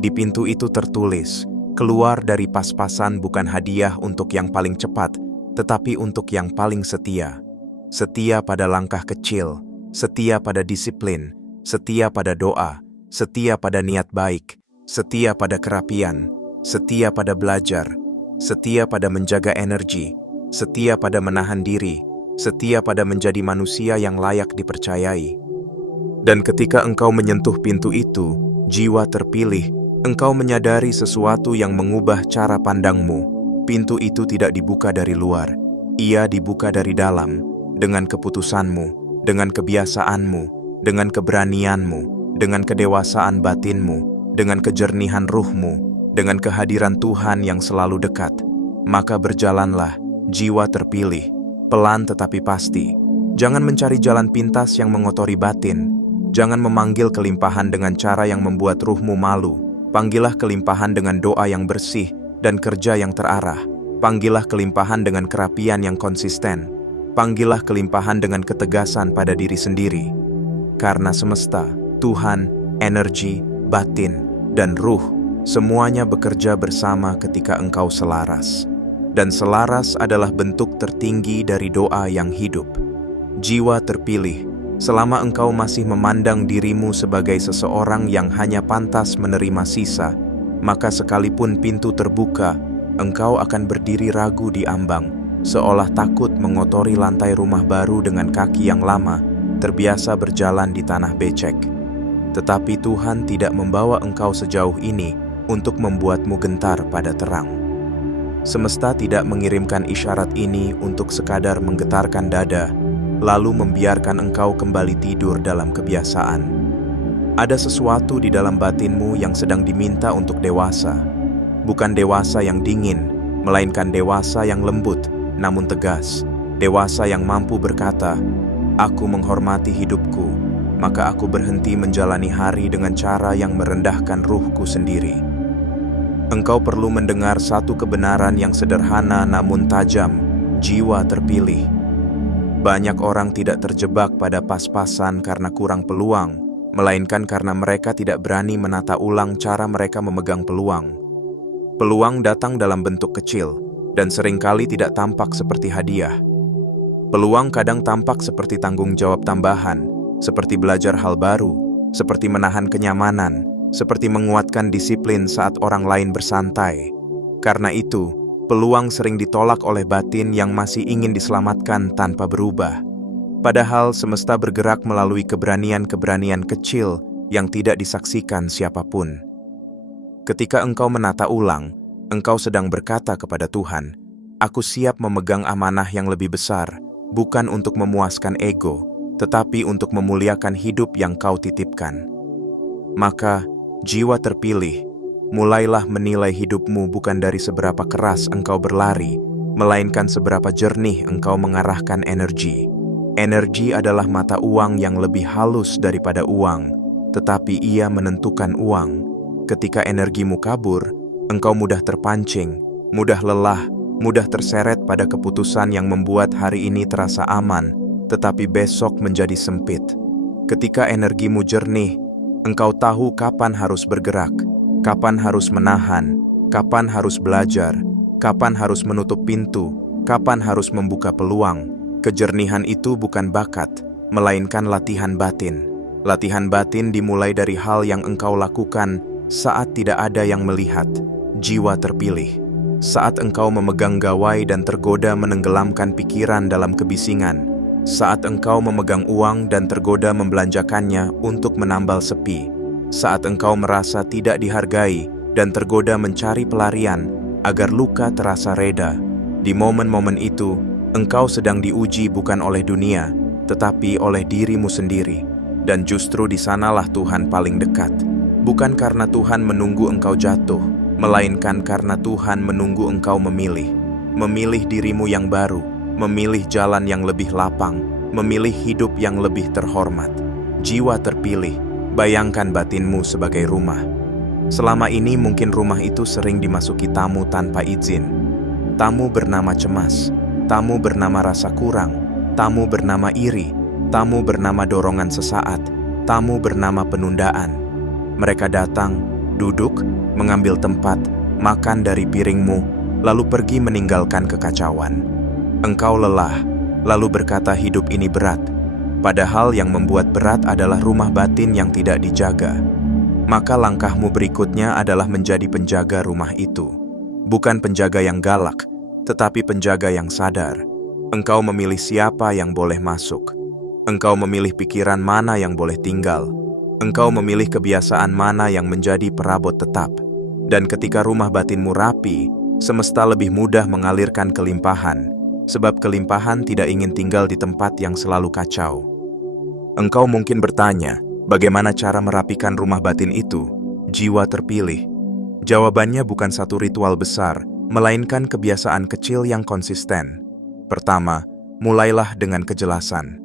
Di pintu itu tertulis, keluar dari pas-pasan bukan hadiah untuk yang paling cepat, tetapi untuk yang paling setia. Setia pada langkah kecil, setia pada disiplin, setia pada doa, setia pada niat baik, setia pada kerapian, setia pada belajar, setia pada menjaga energi, setia pada menahan diri, setia pada menjadi manusia yang layak dipercayai. Dan ketika engkau menyentuh pintu itu, jiwa terpilih, engkau menyadari sesuatu yang mengubah cara pandangmu. Pintu itu tidak dibuka dari luar, ia dibuka dari dalam, dengan keputusanmu, dengan kebiasaanmu, dengan keberanianmu, dengan kedewasaan batinmu, dengan kejernihan ruhmu, dengan kehadiran Tuhan yang selalu dekat. Maka berjalanlah, jiwa terpilih, pelan tetapi pasti. Jangan mencari jalan pintas yang mengotori batin. Jangan memanggil kelimpahan dengan cara yang membuat ruhmu malu. Panggillah kelimpahan dengan doa yang bersih dan kerja yang terarah. Panggillah kelimpahan dengan kerapian yang konsisten. Panggillah kelimpahan dengan ketegasan pada diri sendiri. Karena semesta, Tuhan, energi, batin, dan ruh, semuanya bekerja bersama ketika engkau selaras. Dan selaras adalah bentuk tertinggi dari doa yang hidup. Jiwa terpilih, selama engkau masih memandang dirimu sebagai seseorang yang hanya pantas menerima sisa, maka sekalipun pintu terbuka, engkau akan berdiri ragu di ambang, seolah takut mengotori lantai rumah baru dengan kaki yang lama, terbiasa berjalan di tanah becek. Tetapi Tuhan tidak membawa engkau sejauh ini untuk membuatmu gentar pada terang. Semesta tidak mengirimkan isyarat ini untuk sekadar menggetarkan dada, lalu membiarkan engkau kembali tidur dalam kebiasaan. Ada sesuatu di dalam batinmu yang sedang diminta untuk dewasa. Bukan dewasa yang dingin, melainkan dewasa yang lembut, namun tegas. Dewasa yang mampu berkata, "Aku menghormati hidupku, maka aku berhenti menjalani hari dengan cara yang merendahkan ruhku sendiri." Engkau perlu mendengar satu kebenaran yang sederhana namun tajam, jiwa terpilih. Banyak orang tidak terjebak pada pas-pasan karena kurang peluang, melainkan karena mereka tidak berani menata ulang cara mereka memegang peluang. Peluang datang dalam bentuk kecil, dan seringkali tidak tampak seperti hadiah. Peluang kadang tampak seperti tanggung jawab tambahan, seperti belajar hal baru, seperti menahan kenyamanan, seperti menguatkan disiplin saat orang lain bersantai. Karena itu, peluang sering ditolak oleh batin yang masih ingin diselamatkan tanpa berubah. Padahal semesta bergerak melalui keberanian-keberanian kecil yang tidak disaksikan siapapun. Ketika engkau menata ulang, engkau sedang berkata kepada Tuhan, "Aku siap memegang amanah yang lebih besar, bukan untuk memuaskan ego, tetapi untuk memuliakan hidup yang kau titipkan." Maka, jiwa terpilih, mulailah menilai hidupmu bukan dari seberapa keras engkau berlari, melainkan seberapa jernih engkau mengarahkan energi. Energi adalah mata uang yang lebih halus daripada uang, tetapi ia menentukan uang. Ketika energimu kabur, engkau mudah terpancing, mudah lelah, mudah terseret pada keputusan yang membuat hari ini terasa aman, tetapi besok menjadi sempit. Ketika energimu jernih, engkau tahu kapan harus bergerak, kapan harus menahan, kapan harus belajar, kapan harus menutup pintu, kapan harus membuka peluang. Kejernihan itu bukan bakat, melainkan latihan batin. Latihan batin dimulai dari hal yang engkau lakukan saat tidak ada yang melihat. Jiwa terpilih. Saat engkau memegang gawai dan tergoda menenggelamkan pikiran dalam kebisingan. Saat engkau memegang uang dan tergoda membelanjakannya untuk menambal sepi. Saat engkau merasa tidak dihargai dan tergoda mencari pelarian agar luka terasa reda. Di momen-momen itu, engkau sedang diuji bukan oleh dunia, tetapi oleh dirimu sendiri. Dan justru di sanalah Tuhan paling dekat. Bukan karena Tuhan menunggu engkau jatuh, melainkan karena Tuhan menunggu engkau memilih. Memilih dirimu yang baru, memilih jalan yang lebih lapang, memilih hidup yang lebih terhormat. Jiwa terpilih, bayangkan batinmu sebagai rumah. Selama ini mungkin rumah itu sering dimasuki tamu tanpa izin. Tamu bernama cemas, tamu bernama rasa kurang, tamu bernama iri, tamu bernama dorongan sesaat, tamu bernama penundaan. Mereka datang, duduk, mengambil tempat, makan dari piringmu, lalu pergi meninggalkan kekacauan. Engkau lelah, lalu berkata hidup ini berat. Padahal yang membuat berat adalah rumah batin yang tidak dijaga. Maka langkahmu berikutnya adalah menjadi penjaga rumah itu. Bukan penjaga yang galak, tetapi penjaga yang sadar. Engkau memilih siapa yang boleh masuk. Engkau memilih pikiran mana yang boleh tinggal. Engkau memilih kebiasaan mana yang menjadi perabot tetap. Dan ketika rumah batinmu rapi, semesta lebih mudah mengalirkan kelimpahan, sebab kelimpahan tidak ingin tinggal di tempat yang selalu kacau. Engkau mungkin bertanya, bagaimana cara merapikan rumah batin itu? Jiwa terpilih. Jawabannya bukan satu ritual besar, melainkan kebiasaan kecil yang konsisten. Pertama, mulailah dengan kejelasan.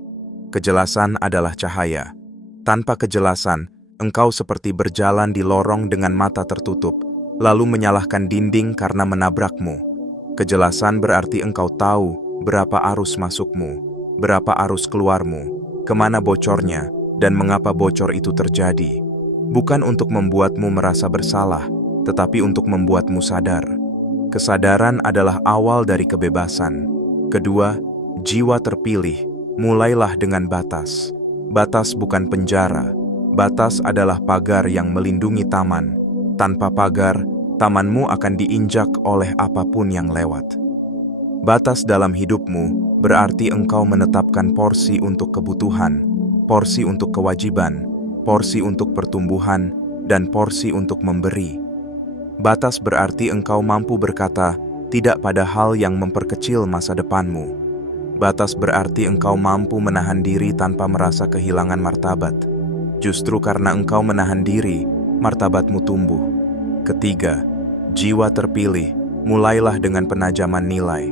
Kejelasan adalah cahaya. Tanpa kejelasan, engkau seperti berjalan di lorong dengan mata tertutup, lalu menyalahkan dinding karena menabrakmu. Kejelasan berarti engkau tahu berapa arus masukmu, berapa arus keluarmu, kemana bocornya, dan mengapa bocor itu terjadi. Bukan untuk membuatmu merasa bersalah, tetapi untuk membuatmu sadar. Kesadaran adalah awal dari kebebasan. Kedua, jiwa terpilih, mulailah dengan batas. Batas bukan penjara. Batas adalah pagar yang melindungi taman. Tanpa pagar, tamanmu akan diinjak oleh apapun yang lewat. Batas dalam hidupmu berarti engkau menetapkan porsi untuk kebutuhan, porsi untuk kewajiban, porsi untuk pertumbuhan, dan porsi untuk memberi. Batas berarti engkau mampu berkata tidak pada hal yang memperkecil masa depanmu. Batas berarti engkau mampu menahan diri tanpa merasa kehilangan martabat. Justru karena engkau menahan diri, martabatmu tumbuh. Ketiga, jiwa terpilih, mulailah dengan penajaman nilai.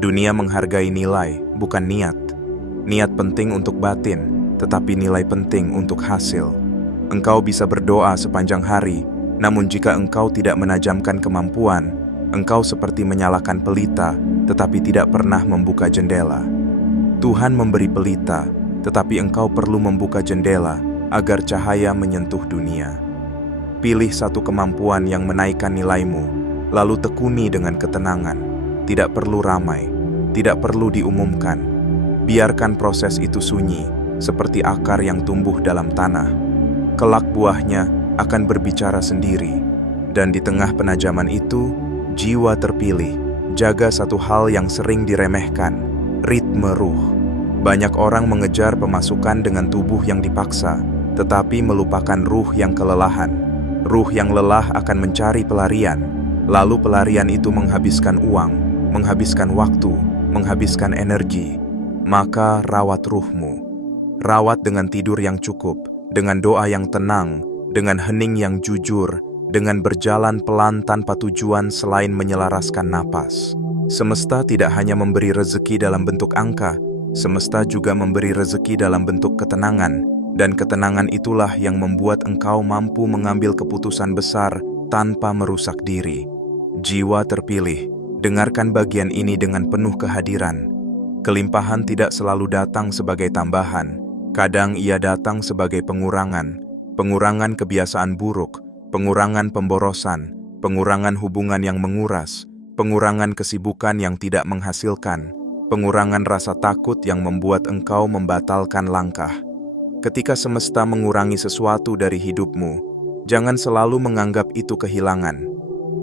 Dunia menghargai nilai, bukan niat. Niat penting untuk batin, tetapi nilai penting untuk hasil. Engkau bisa berdoa sepanjang hari, namun jika engkau tidak menajamkan kemampuan, engkau seperti menyalakan pelita, tetapi tidak pernah membuka jendela. Tuhan memberi pelita, tetapi engkau perlu membuka jendela agar cahaya menyentuh dunia. Pilih satu kemampuan yang menaikkan nilaimu, lalu tekuni dengan ketenangan. Tidak perlu ramai, tidak perlu diumumkan. Biarkan proses itu sunyi, seperti akar yang tumbuh dalam tanah. Kelak buahnya akan berbicara sendiri. Dan di tengah penajaman itu, jiwa terpilih, jaga satu hal yang sering diremehkan, ritme ruh. Banyak orang mengejar pemasukan dengan tubuh yang dipaksa, tetapi melupakan ruh yang kelelahan. Ruh yang lelah akan mencari pelarian, lalu pelarian itu menghabiskan uang, menghabiskan waktu, menghabiskan energi. Maka rawat ruhmu. Rawat dengan tidur yang cukup, dengan doa yang tenang, dengan hening yang jujur, dengan berjalan pelan tanpa tujuan selain menyelaraskan napas. Semesta tidak hanya memberi rezeki dalam bentuk angka, semesta juga memberi rezeki dalam bentuk ketenangan, dan ketenangan itulah yang membuat engkau mampu mengambil keputusan besar tanpa merusak diri. Jiwa terpilih, dengarkan bagian ini dengan penuh kehadiran. Kelimpahan tidak selalu datang sebagai tambahan, kadang ia datang sebagai pengurangan. Pengurangan kebiasaan buruk, pengurangan pemborosan, pengurangan hubungan yang menguras, pengurangan kesibukan yang tidak menghasilkan, pengurangan rasa takut yang membuat engkau membatalkan langkah. Ketika semesta mengurangi sesuatu dari hidupmu, jangan selalu menganggap itu kehilangan.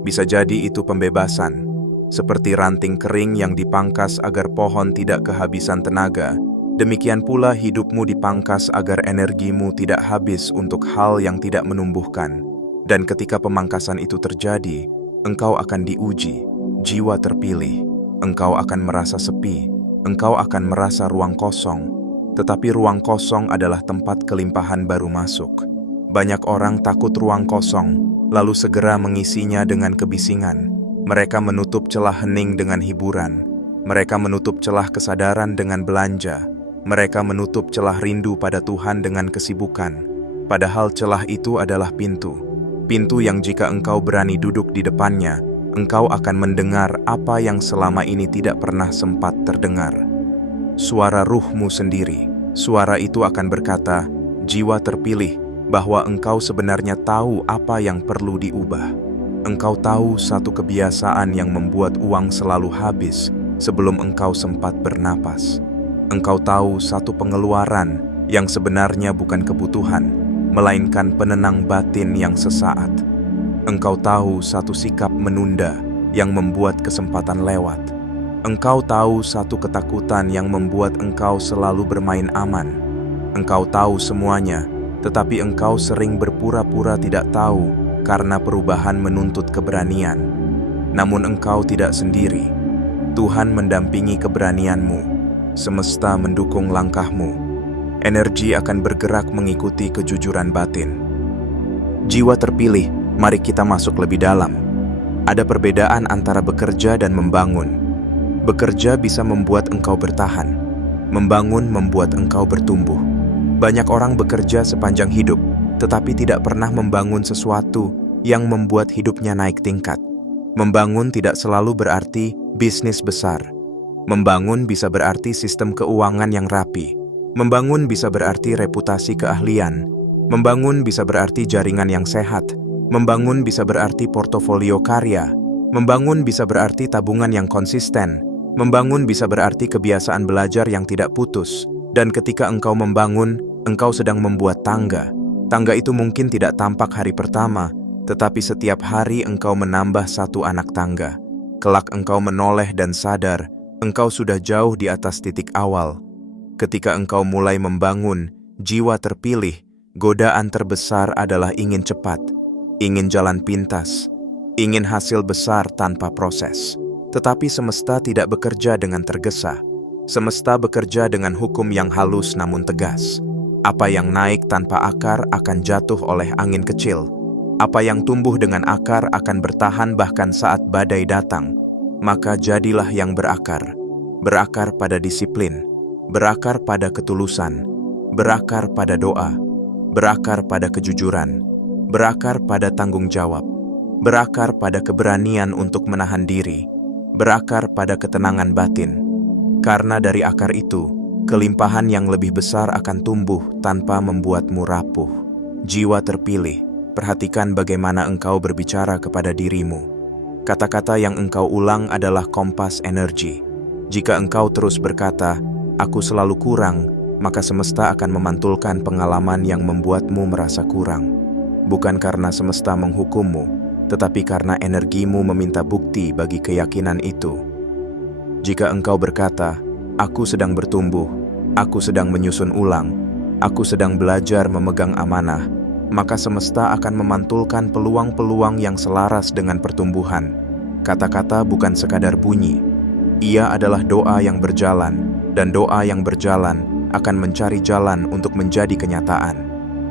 Bisa jadi itu pembebasan, seperti ranting kering yang dipangkas agar pohon tidak kehabisan tenaga. Demikian pula hidupmu dipangkas agar energimu tidak habis untuk hal yang tidak menumbuhkan. Dan ketika pemangkasan itu terjadi, engkau akan diuji, jiwa terpilih. Engkau akan merasa sepi, engkau akan merasa ruang kosong. Tetapi ruang kosong adalah tempat kelimpahan baru masuk. Banyak orang takut ruang kosong, lalu segera mengisinya dengan kebisingan. Mereka menutup celah hening dengan hiburan. Mereka menutup celah kesadaran dengan belanja. Mereka menutup celah rindu pada Tuhan dengan kesibukan. Padahal celah itu adalah pintu. Pintu yang jika engkau berani duduk di depannya, engkau akan mendengar apa yang selama ini tidak pernah sempat terdengar. Suara ruhmu sendiri. Suara itu akan berkata, jiwa terpilih, bahwa engkau sebenarnya tahu apa yang perlu diubah. Engkau tahu satu kebiasaan yang membuat uang selalu habis sebelum engkau sempat bernapas. Engkau tahu satu pengeluaran yang sebenarnya bukan kebutuhan, melainkan penenang batin yang sesaat. Engkau tahu satu sikap menunda yang membuat kesempatan lewat. Engkau tahu satu ketakutan yang membuat engkau selalu bermain aman. Engkau tahu semuanya, tetapi engkau sering berpura-pura tidak tahu karena perubahan menuntut keberanian. Namun engkau tidak sendiri. Tuhan mendampingi keberanianmu. Semesta mendukung langkahmu. Energi akan bergerak mengikuti kejujuran batin. Jiwa terpilih, mari kita masuk lebih dalam. Ada perbedaan antara bekerja dan membangun. Bekerja bisa membuat engkau bertahan. Membangun membuat engkau bertumbuh. Banyak orang bekerja sepanjang hidup, tetapi tidak pernah membangun sesuatu yang membuat hidupnya naik tingkat. Membangun tidak selalu berarti bisnis besar. Membangun bisa berarti sistem keuangan yang rapi. Membangun bisa berarti reputasi keahlian. Membangun bisa berarti jaringan yang sehat. Membangun bisa berarti portofolio karya. Membangun bisa berarti tabungan yang konsisten. Membangun bisa berarti kebiasaan belajar yang tidak putus. Dan ketika engkau membangun, engkau sedang membuat tangga. Tangga itu mungkin tidak tampak hari pertama, Tetapi setiap hari engkau menambah satu anak tangga. Kelak engkau menoleh dan sadar, engkau sudah jauh di atas titik awal. Ketika engkau mulai membangun, jiwa terpilih, godaan terbesar adalah ingin cepat, ingin jalan pintas, ingin hasil besar tanpa proses. Tetapi semesta tidak bekerja dengan tergesa. Semesta bekerja dengan hukum yang halus namun tegas. Apa yang naik tanpa akar akan jatuh oleh angin kecil. Apa yang tumbuh dengan akar akan bertahan bahkan saat badai datang. Maka jadilah yang berakar. Berakar pada disiplin, berakar pada ketulusan, berakar pada doa, berakar pada kejujuran, berakar pada tanggung jawab, berakar pada keberanian untuk menahan diri, berakar pada ketenangan batin. Karena dari akar itu, kelimpahan yang lebih besar akan tumbuh tanpa membuatmu rapuh. Jiwa terpilih, perhatikan bagaimana engkau berbicara kepada dirimu. Kata-kata yang engkau ulang adalah kompas energi. Jika engkau terus berkata, "Aku selalu kurang," maka semesta akan memantulkan pengalaman yang membuatmu merasa kurang. Bukan karena semesta menghukummu, tetapi karena energimu meminta bukti bagi keyakinan itu. Jika engkau berkata, "Aku sedang bertumbuh, aku sedang menyusun ulang, aku sedang belajar memegang amanah," maka semesta akan memantulkan peluang-peluang yang selaras dengan pertumbuhan. Kata-kata bukan sekadar bunyi. Ia adalah doa yang berjalan, dan doa yang berjalan akan mencari jalan untuk menjadi kenyataan.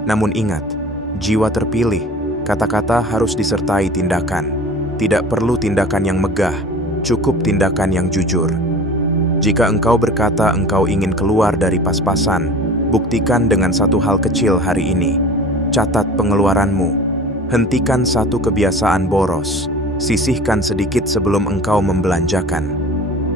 Namun ingat, jiwa terpilih, kata-kata harus disertai tindakan. Tidak perlu tindakan yang megah, cukup tindakan yang jujur. Jika engkau berkata engkau ingin keluar dari pas-pasan, buktikan dengan satu hal kecil hari ini. Catat pengeluaranmu. Hentikan satu kebiasaan boros. Sisihkan sedikit sebelum engkau membelanjakan.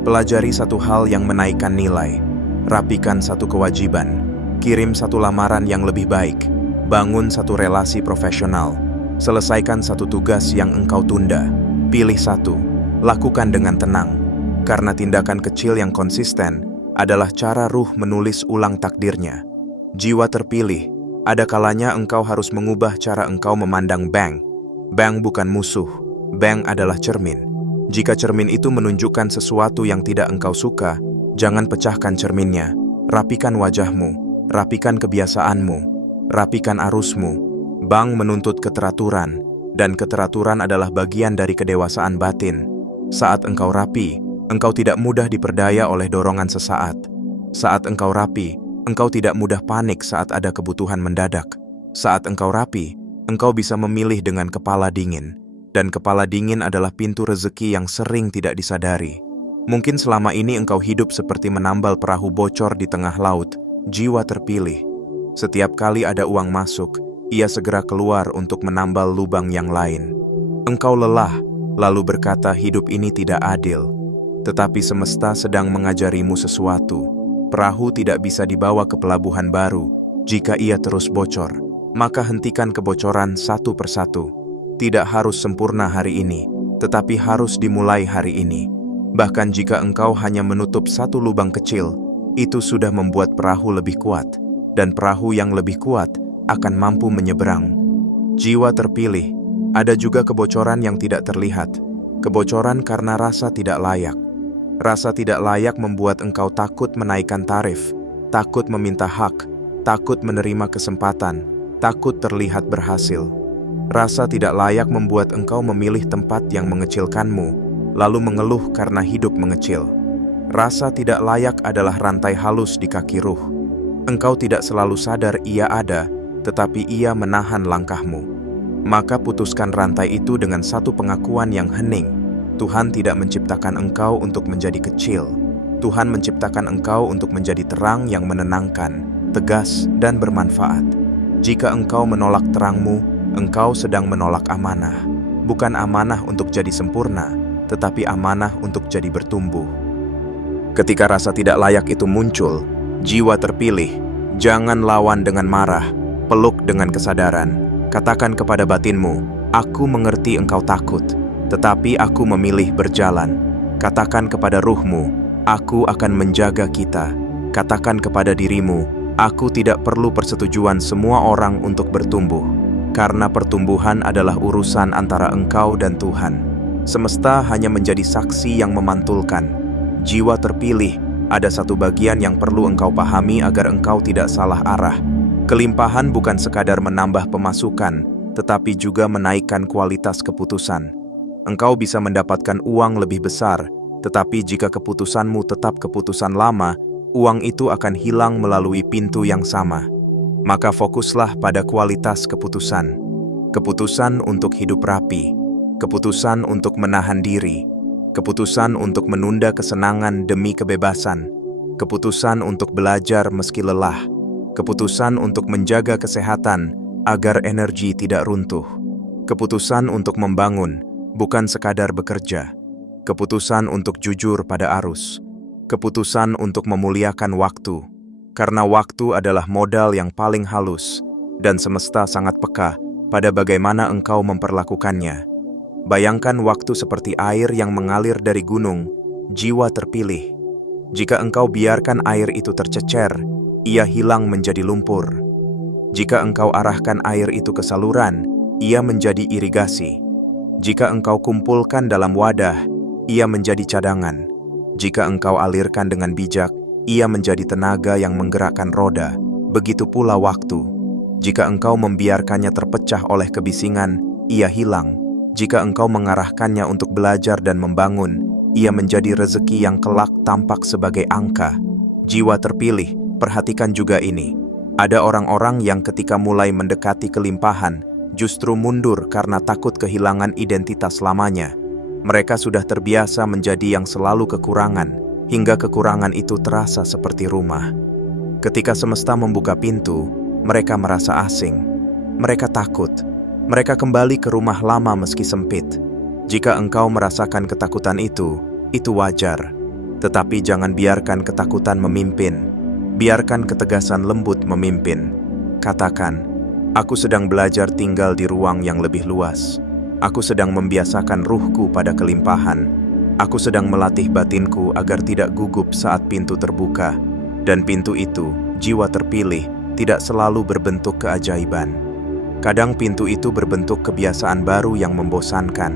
Pelajari satu hal yang menaikkan nilai. Rapikan satu kewajiban. Kirim satu lamaran yang lebih baik. Bangun satu relasi profesional. Selesaikan satu tugas yang engkau tunda. Pilih satu. Lakukan dengan tenang, karena tindakan kecil yang konsisten adalah cara ruh menulis ulang takdirnya. Jiwa terpilih, ada kalanya engkau harus mengubah cara engkau memandang bank. Bank bukan musuh, bank adalah cermin. Jika cermin itu menunjukkan sesuatu yang tidak engkau suka, jangan pecahkan cerminnya. Rapikan wajahmu, rapikan kebiasaanmu, rapikan arusmu. Bank menuntut keteraturan, dan keteraturan adalah bagian dari kedewasaan batin. Saat engkau rapi, engkau tidak mudah diperdaya oleh dorongan sesaat. Saat engkau rapi, engkau tidak mudah panik saat ada kebutuhan mendadak. Saat engkau rapi, engkau bisa memilih dengan kepala dingin. Dan kepala dingin adalah pintu rezeki yang sering tidak disadari. Mungkin selama ini engkau hidup seperti menambal perahu bocor di tengah laut. Jiwa terpilih. Setiap kali ada uang masuk, ia segera keluar untuk menambal lubang yang lain. Engkau lelah, lalu berkata hidup ini tidak adil. Tetapi semesta sedang mengajarimu sesuatu. Perahu tidak bisa dibawa ke pelabuhan baru jika ia terus bocor. Maka hentikan kebocoran satu persatu. Tidak harus sempurna hari ini, tetapi harus dimulai hari ini. Bahkan jika engkau hanya menutup satu lubang kecil, itu sudah membuat perahu lebih kuat. Dan perahu yang lebih kuat akan mampu menyeberang. Jiwa terpilih. Ada juga kebocoran yang tidak terlihat. Kebocoran karena rasa tidak layak. Rasa tidak layak membuat engkau takut menaikkan tarif, takut meminta hak, takut menerima kesempatan, takut terlihat berhasil. Rasa tidak layak membuat engkau memilih tempat yang mengecilkanmu, lalu mengeluh karena hidup mengecil. Rasa tidak layak adalah rantai halus di kaki ruh. Engkau tidak selalu sadar ia ada, tetapi ia menahan langkahmu. Maka putuskan rantai itu dengan satu pengakuan yang hening. Tuhan tidak menciptakan engkau untuk menjadi kecil. Tuhan menciptakan engkau untuk menjadi terang yang menenangkan, tegas, dan bermanfaat. Jika engkau menolak terangmu, engkau sedang menolak amanah. Bukan amanah untuk jadi sempurna, tetapi amanah untuk jadi bertumbuh. Ketika rasa tidak layak itu muncul, jiwa terpilih, jangan lawan dengan marah, peluk dengan kesadaran. Katakan kepada batinmu, aku mengerti engkau takut, tetapi aku memilih berjalan. Katakan kepada ruhmu, aku akan menjaga kita. Katakan kepada dirimu, aku tidak perlu persetujuan semua orang untuk bertumbuh. Karena pertumbuhan adalah urusan antara engkau dan Tuhan. Semesta hanya menjadi saksi yang memantulkan. Jiwa terpilih, ada satu bagian yang perlu engkau pahami agar engkau tidak salah arah. Kelimpahan bukan sekadar menambah pemasukan, tetapi juga menaikkan kualitas keputusan. Engkau bisa mendapatkan uang lebih besar, tetapi jika keputusanmu tetap keputusan lama, uang itu akan hilang melalui pintu yang sama. Maka fokuslah pada kualitas keputusan. Keputusan untuk hidup rapi, keputusan untuk menahan diri, keputusan untuk menunda kesenangan demi kebebasan, keputusan untuk belajar meski lelah, keputusan untuk menjaga kesehatan agar energi tidak runtuh, keputusan untuk membangun, bukan sekadar bekerja, keputusan untuk jujur pada arus, keputusan untuk memuliakan waktu, karena waktu adalah modal yang paling halus, dan semesta sangat peka pada bagaimana engkau memperlakukannya. Bayangkan waktu seperti air yang mengalir dari gunung, jiwa terpilih. Jika engkau biarkan air itu tercecer, ia hilang menjadi lumpur. Jika engkau arahkan air itu ke saluran, ia menjadi irigasi. Jika engkau kumpulkan dalam wadah, ia menjadi cadangan. Jika engkau alirkan dengan bijak, ia menjadi tenaga yang menggerakkan roda. Begitu pula waktu. Jika engkau membiarkannya terpecah oleh kebisingan, ia hilang. Jika engkau mengarahkannya untuk belajar dan membangun, ia menjadi rezeki yang kelak tampak sebagai angka. Jiwa terpilih, perhatikan juga ini. Ada orang-orang yang ketika mulai mendekati kelimpahan, justru mundur karena takut kehilangan identitas lamanya. Mereka sudah terbiasa menjadi yang selalu kekurangan, hingga kekurangan itu terasa seperti rumah. Ketika semesta membuka pintu, mereka merasa asing. Mereka takut. Mereka kembali ke rumah lama meski sempit. Jika engkau merasakan ketakutan itu wajar. Tetapi jangan biarkan ketakutan memimpin. Biarkan ketegasan lembut memimpin. Katakan, aku sedang belajar tinggal di ruang yang lebih luas. Aku sedang membiasakan ruhku pada kelimpahan. Aku sedang melatih batinku agar tidak gugup saat pintu terbuka. Dan pintu itu, jiwa terpilih, tidak selalu berbentuk keajaiban. Kadang pintu itu berbentuk kebiasaan baru yang membosankan.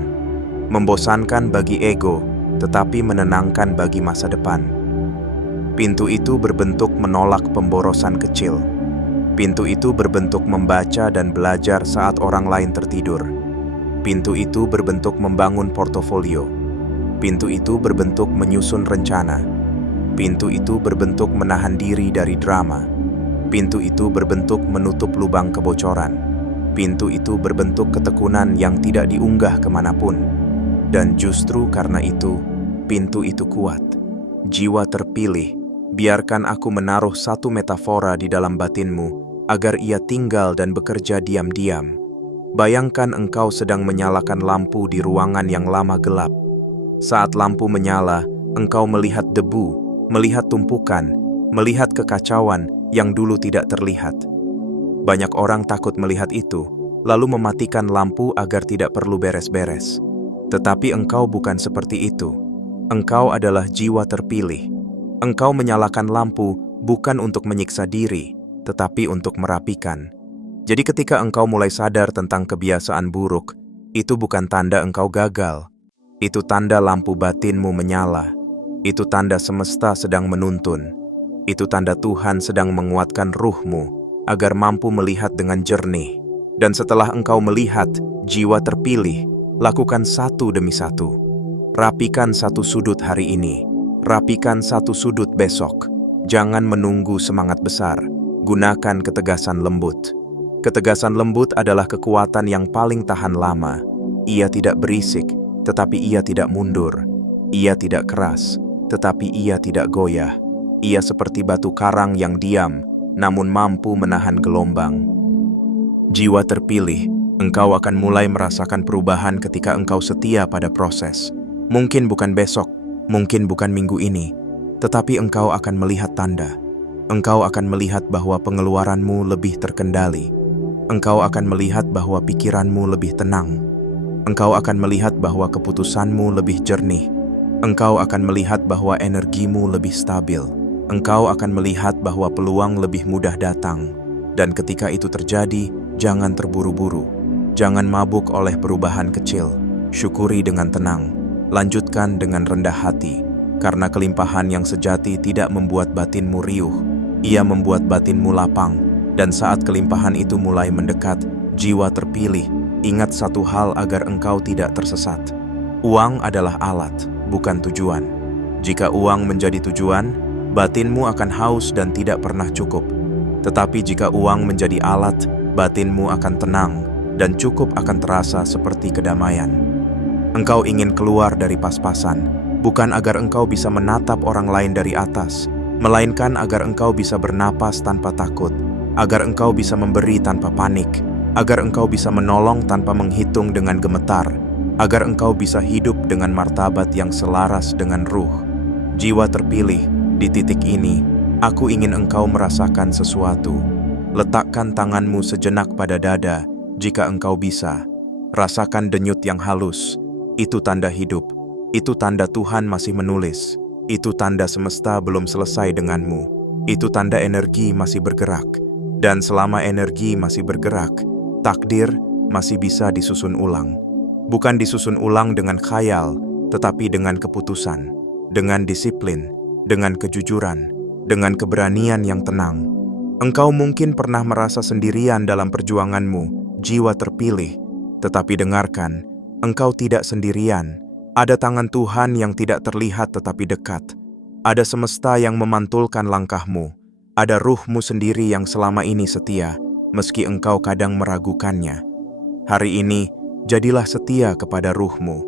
Membosankan bagi ego, tetapi menenangkan bagi masa depan. Pintu itu berbentuk menolak pemborosan kecil. Pintu itu berbentuk membaca dan belajar saat orang lain tertidur. Pintu itu berbentuk membangun portofolio. Pintu itu berbentuk menyusun rencana. Pintu itu berbentuk menahan diri dari drama. Pintu itu berbentuk menutup lubang kebocoran. Pintu itu berbentuk ketekunan yang tidak diunggah kemanapun. Dan justru karena itu, pintu itu kuat. Jiwa terpilih, biarkan aku menaruh satu metafora di dalam batinmu, agar ia tinggal dan bekerja diam-diam. Bayangkan engkau sedang menyalakan lampu di ruangan yang lama gelap. Saat lampu menyala, engkau melihat debu, melihat tumpukan, melihat kekacauan yang dulu tidak terlihat. Banyak orang takut melihat itu, lalu mematikan lampu agar tidak perlu beres-beres. Tetapi engkau bukan seperti itu. Engkau adalah jiwa terpilih. Engkau menyalakan lampu bukan untuk menyiksa diri, tetapi untuk merapikan. Jadi ketika engkau mulai sadar tentang kebiasaan buruk, itu bukan tanda engkau gagal. Itu tanda lampu batinmu menyala. Itu tanda semesta sedang menuntun. Itu tanda Tuhan sedang menguatkan ruhmu agar mampu melihat dengan jernih. Dan setelah engkau melihat, jiwa terpilih, lakukan satu demi satu. Rapikan satu sudut hari ini. Rapikan satu sudut besok. Jangan menunggu semangat besar. Gunakan ketegasan lembut. Ketegasan lembut adalah kekuatan yang paling tahan lama. Ia tidak berisik, tetapi ia tidak mundur. Ia tidak keras, tetapi ia tidak goyah. Ia seperti batu karang yang diam, namun mampu menahan gelombang. Jiwa terpilih, engkau akan mulai merasakan perubahan ketika engkau setia pada proses. Mungkin bukan besok, mungkin bukan minggu ini, tetapi engkau akan melihat tanda. Engkau akan melihat bahwa pengeluaranmu lebih terkendali. Engkau akan melihat bahwa pikiranmu lebih tenang. Engkau akan melihat bahwa keputusanmu lebih jernih. Engkau akan melihat bahwa energimu lebih stabil. Engkau akan melihat bahwa peluang lebih mudah datang. Dan ketika itu terjadi, Jangan terburu-buru. Jangan mabuk oleh perubahan kecil. Syukuri dengan tenang. Lanjutkan dengan rendah hati. Karena kelimpahan yang sejati tidak membuat batinmu riuh. Ia membuat batinmu lapang. Dan saat kelimpahan itu mulai mendekat, jiwa terpilih, ingat satu hal agar engkau tidak tersesat. Uang adalah alat, bukan tujuan. Jika uang menjadi tujuan, batinmu akan haus dan tidak pernah cukup. Tetapi jika uang menjadi alat, batinmu akan tenang dan cukup akan terasa seperti kedamaian. Engkau ingin keluar dari pas-pasan, bukan agar engkau bisa menatap orang lain dari atas, melainkan agar engkau bisa bernapas tanpa takut, agar engkau bisa memberi tanpa panik, agar engkau bisa menolong tanpa menghitung dengan gemetar, agar engkau bisa hidup dengan martabat yang selaras dengan ruh. Jiwa terpilih, di titik ini, aku ingin engkau merasakan sesuatu. Letakkan tanganmu sejenak pada dada, jika engkau bisa. Rasakan denyut yang halus. Itu tanda hidup. Itu tanda Tuhan masih menulis. Itu tanda semesta belum selesai denganmu. Itu tanda energi masih bergerak. Dan selama energi masih bergerak, takdir masih bisa disusun ulang. Bukan disusun ulang dengan khayal, tetapi dengan keputusan, dengan disiplin, dengan kejujuran, dengan keberanian yang tenang. Engkau mungkin pernah merasa sendirian dalam perjuanganmu, jiwa terpilih. Tetapi dengarkan, engkau tidak sendirian. Ada tangan Tuhan yang tidak terlihat tetapi dekat. Ada semesta yang memantulkan langkahmu. Ada ruhmu sendiri yang selama ini setia, meski engkau kadang meragukannya. Hari ini, jadilah setia kepada ruhmu.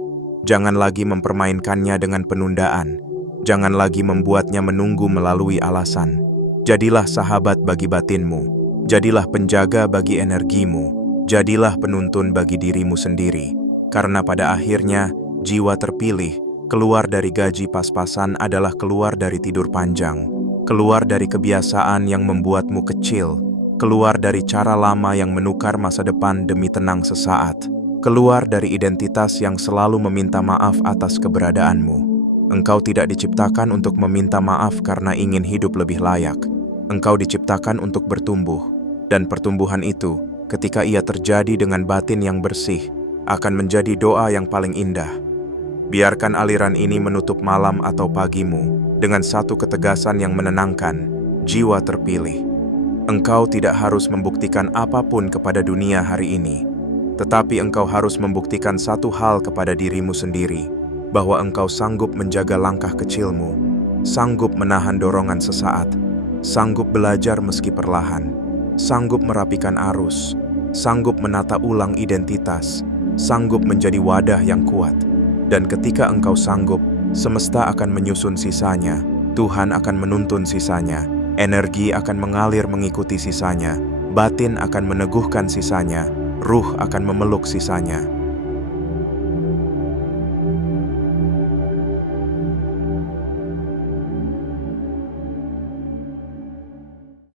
Jangan lagi mempermainkannya dengan penundaan. Jangan lagi membuatnya menunggu melalui alasan. Jadilah sahabat bagi batinmu. Jadilah penjaga bagi energimu. Jadilah penuntun bagi dirimu sendiri. Karena pada akhirnya, jiwa terpilih, keluar dari gaji pas-pasan adalah keluar dari tidur panjang. Keluar dari kebiasaan yang membuatmu kecil. Keluar dari cara lama yang menukar masa depan demi tenang sesaat. Keluar dari identitas yang selalu meminta maaf atas keberadaanmu. Engkau tidak diciptakan untuk meminta maaf karena ingin hidup lebih layak. Engkau diciptakan untuk bertumbuh. Dan pertumbuhan itu, ketika ia terjadi dengan batin yang bersih, akan menjadi doa yang paling indah. Biarkan aliran ini menutup malam atau pagimu dengan satu ketegasan yang menenangkan, jiwa terpilih. Engkau tidak harus membuktikan apapun kepada dunia hari ini, tetapi engkau harus membuktikan satu hal kepada dirimu sendiri, bahwa engkau sanggup menjaga langkah kecilmu, sanggup menahan dorongan sesaat, sanggup belajar meski perlahan, sanggup merapikan arus, sanggup menata ulang identitas, sanggup menjadi wadah yang kuat. Dan ketika engkau sanggup, semesta akan menyusun sisanya, Tuhan akan menuntun sisanya, energi akan mengalir mengikuti sisanya, batin akan meneguhkan sisanya, ruh akan memeluk sisanya.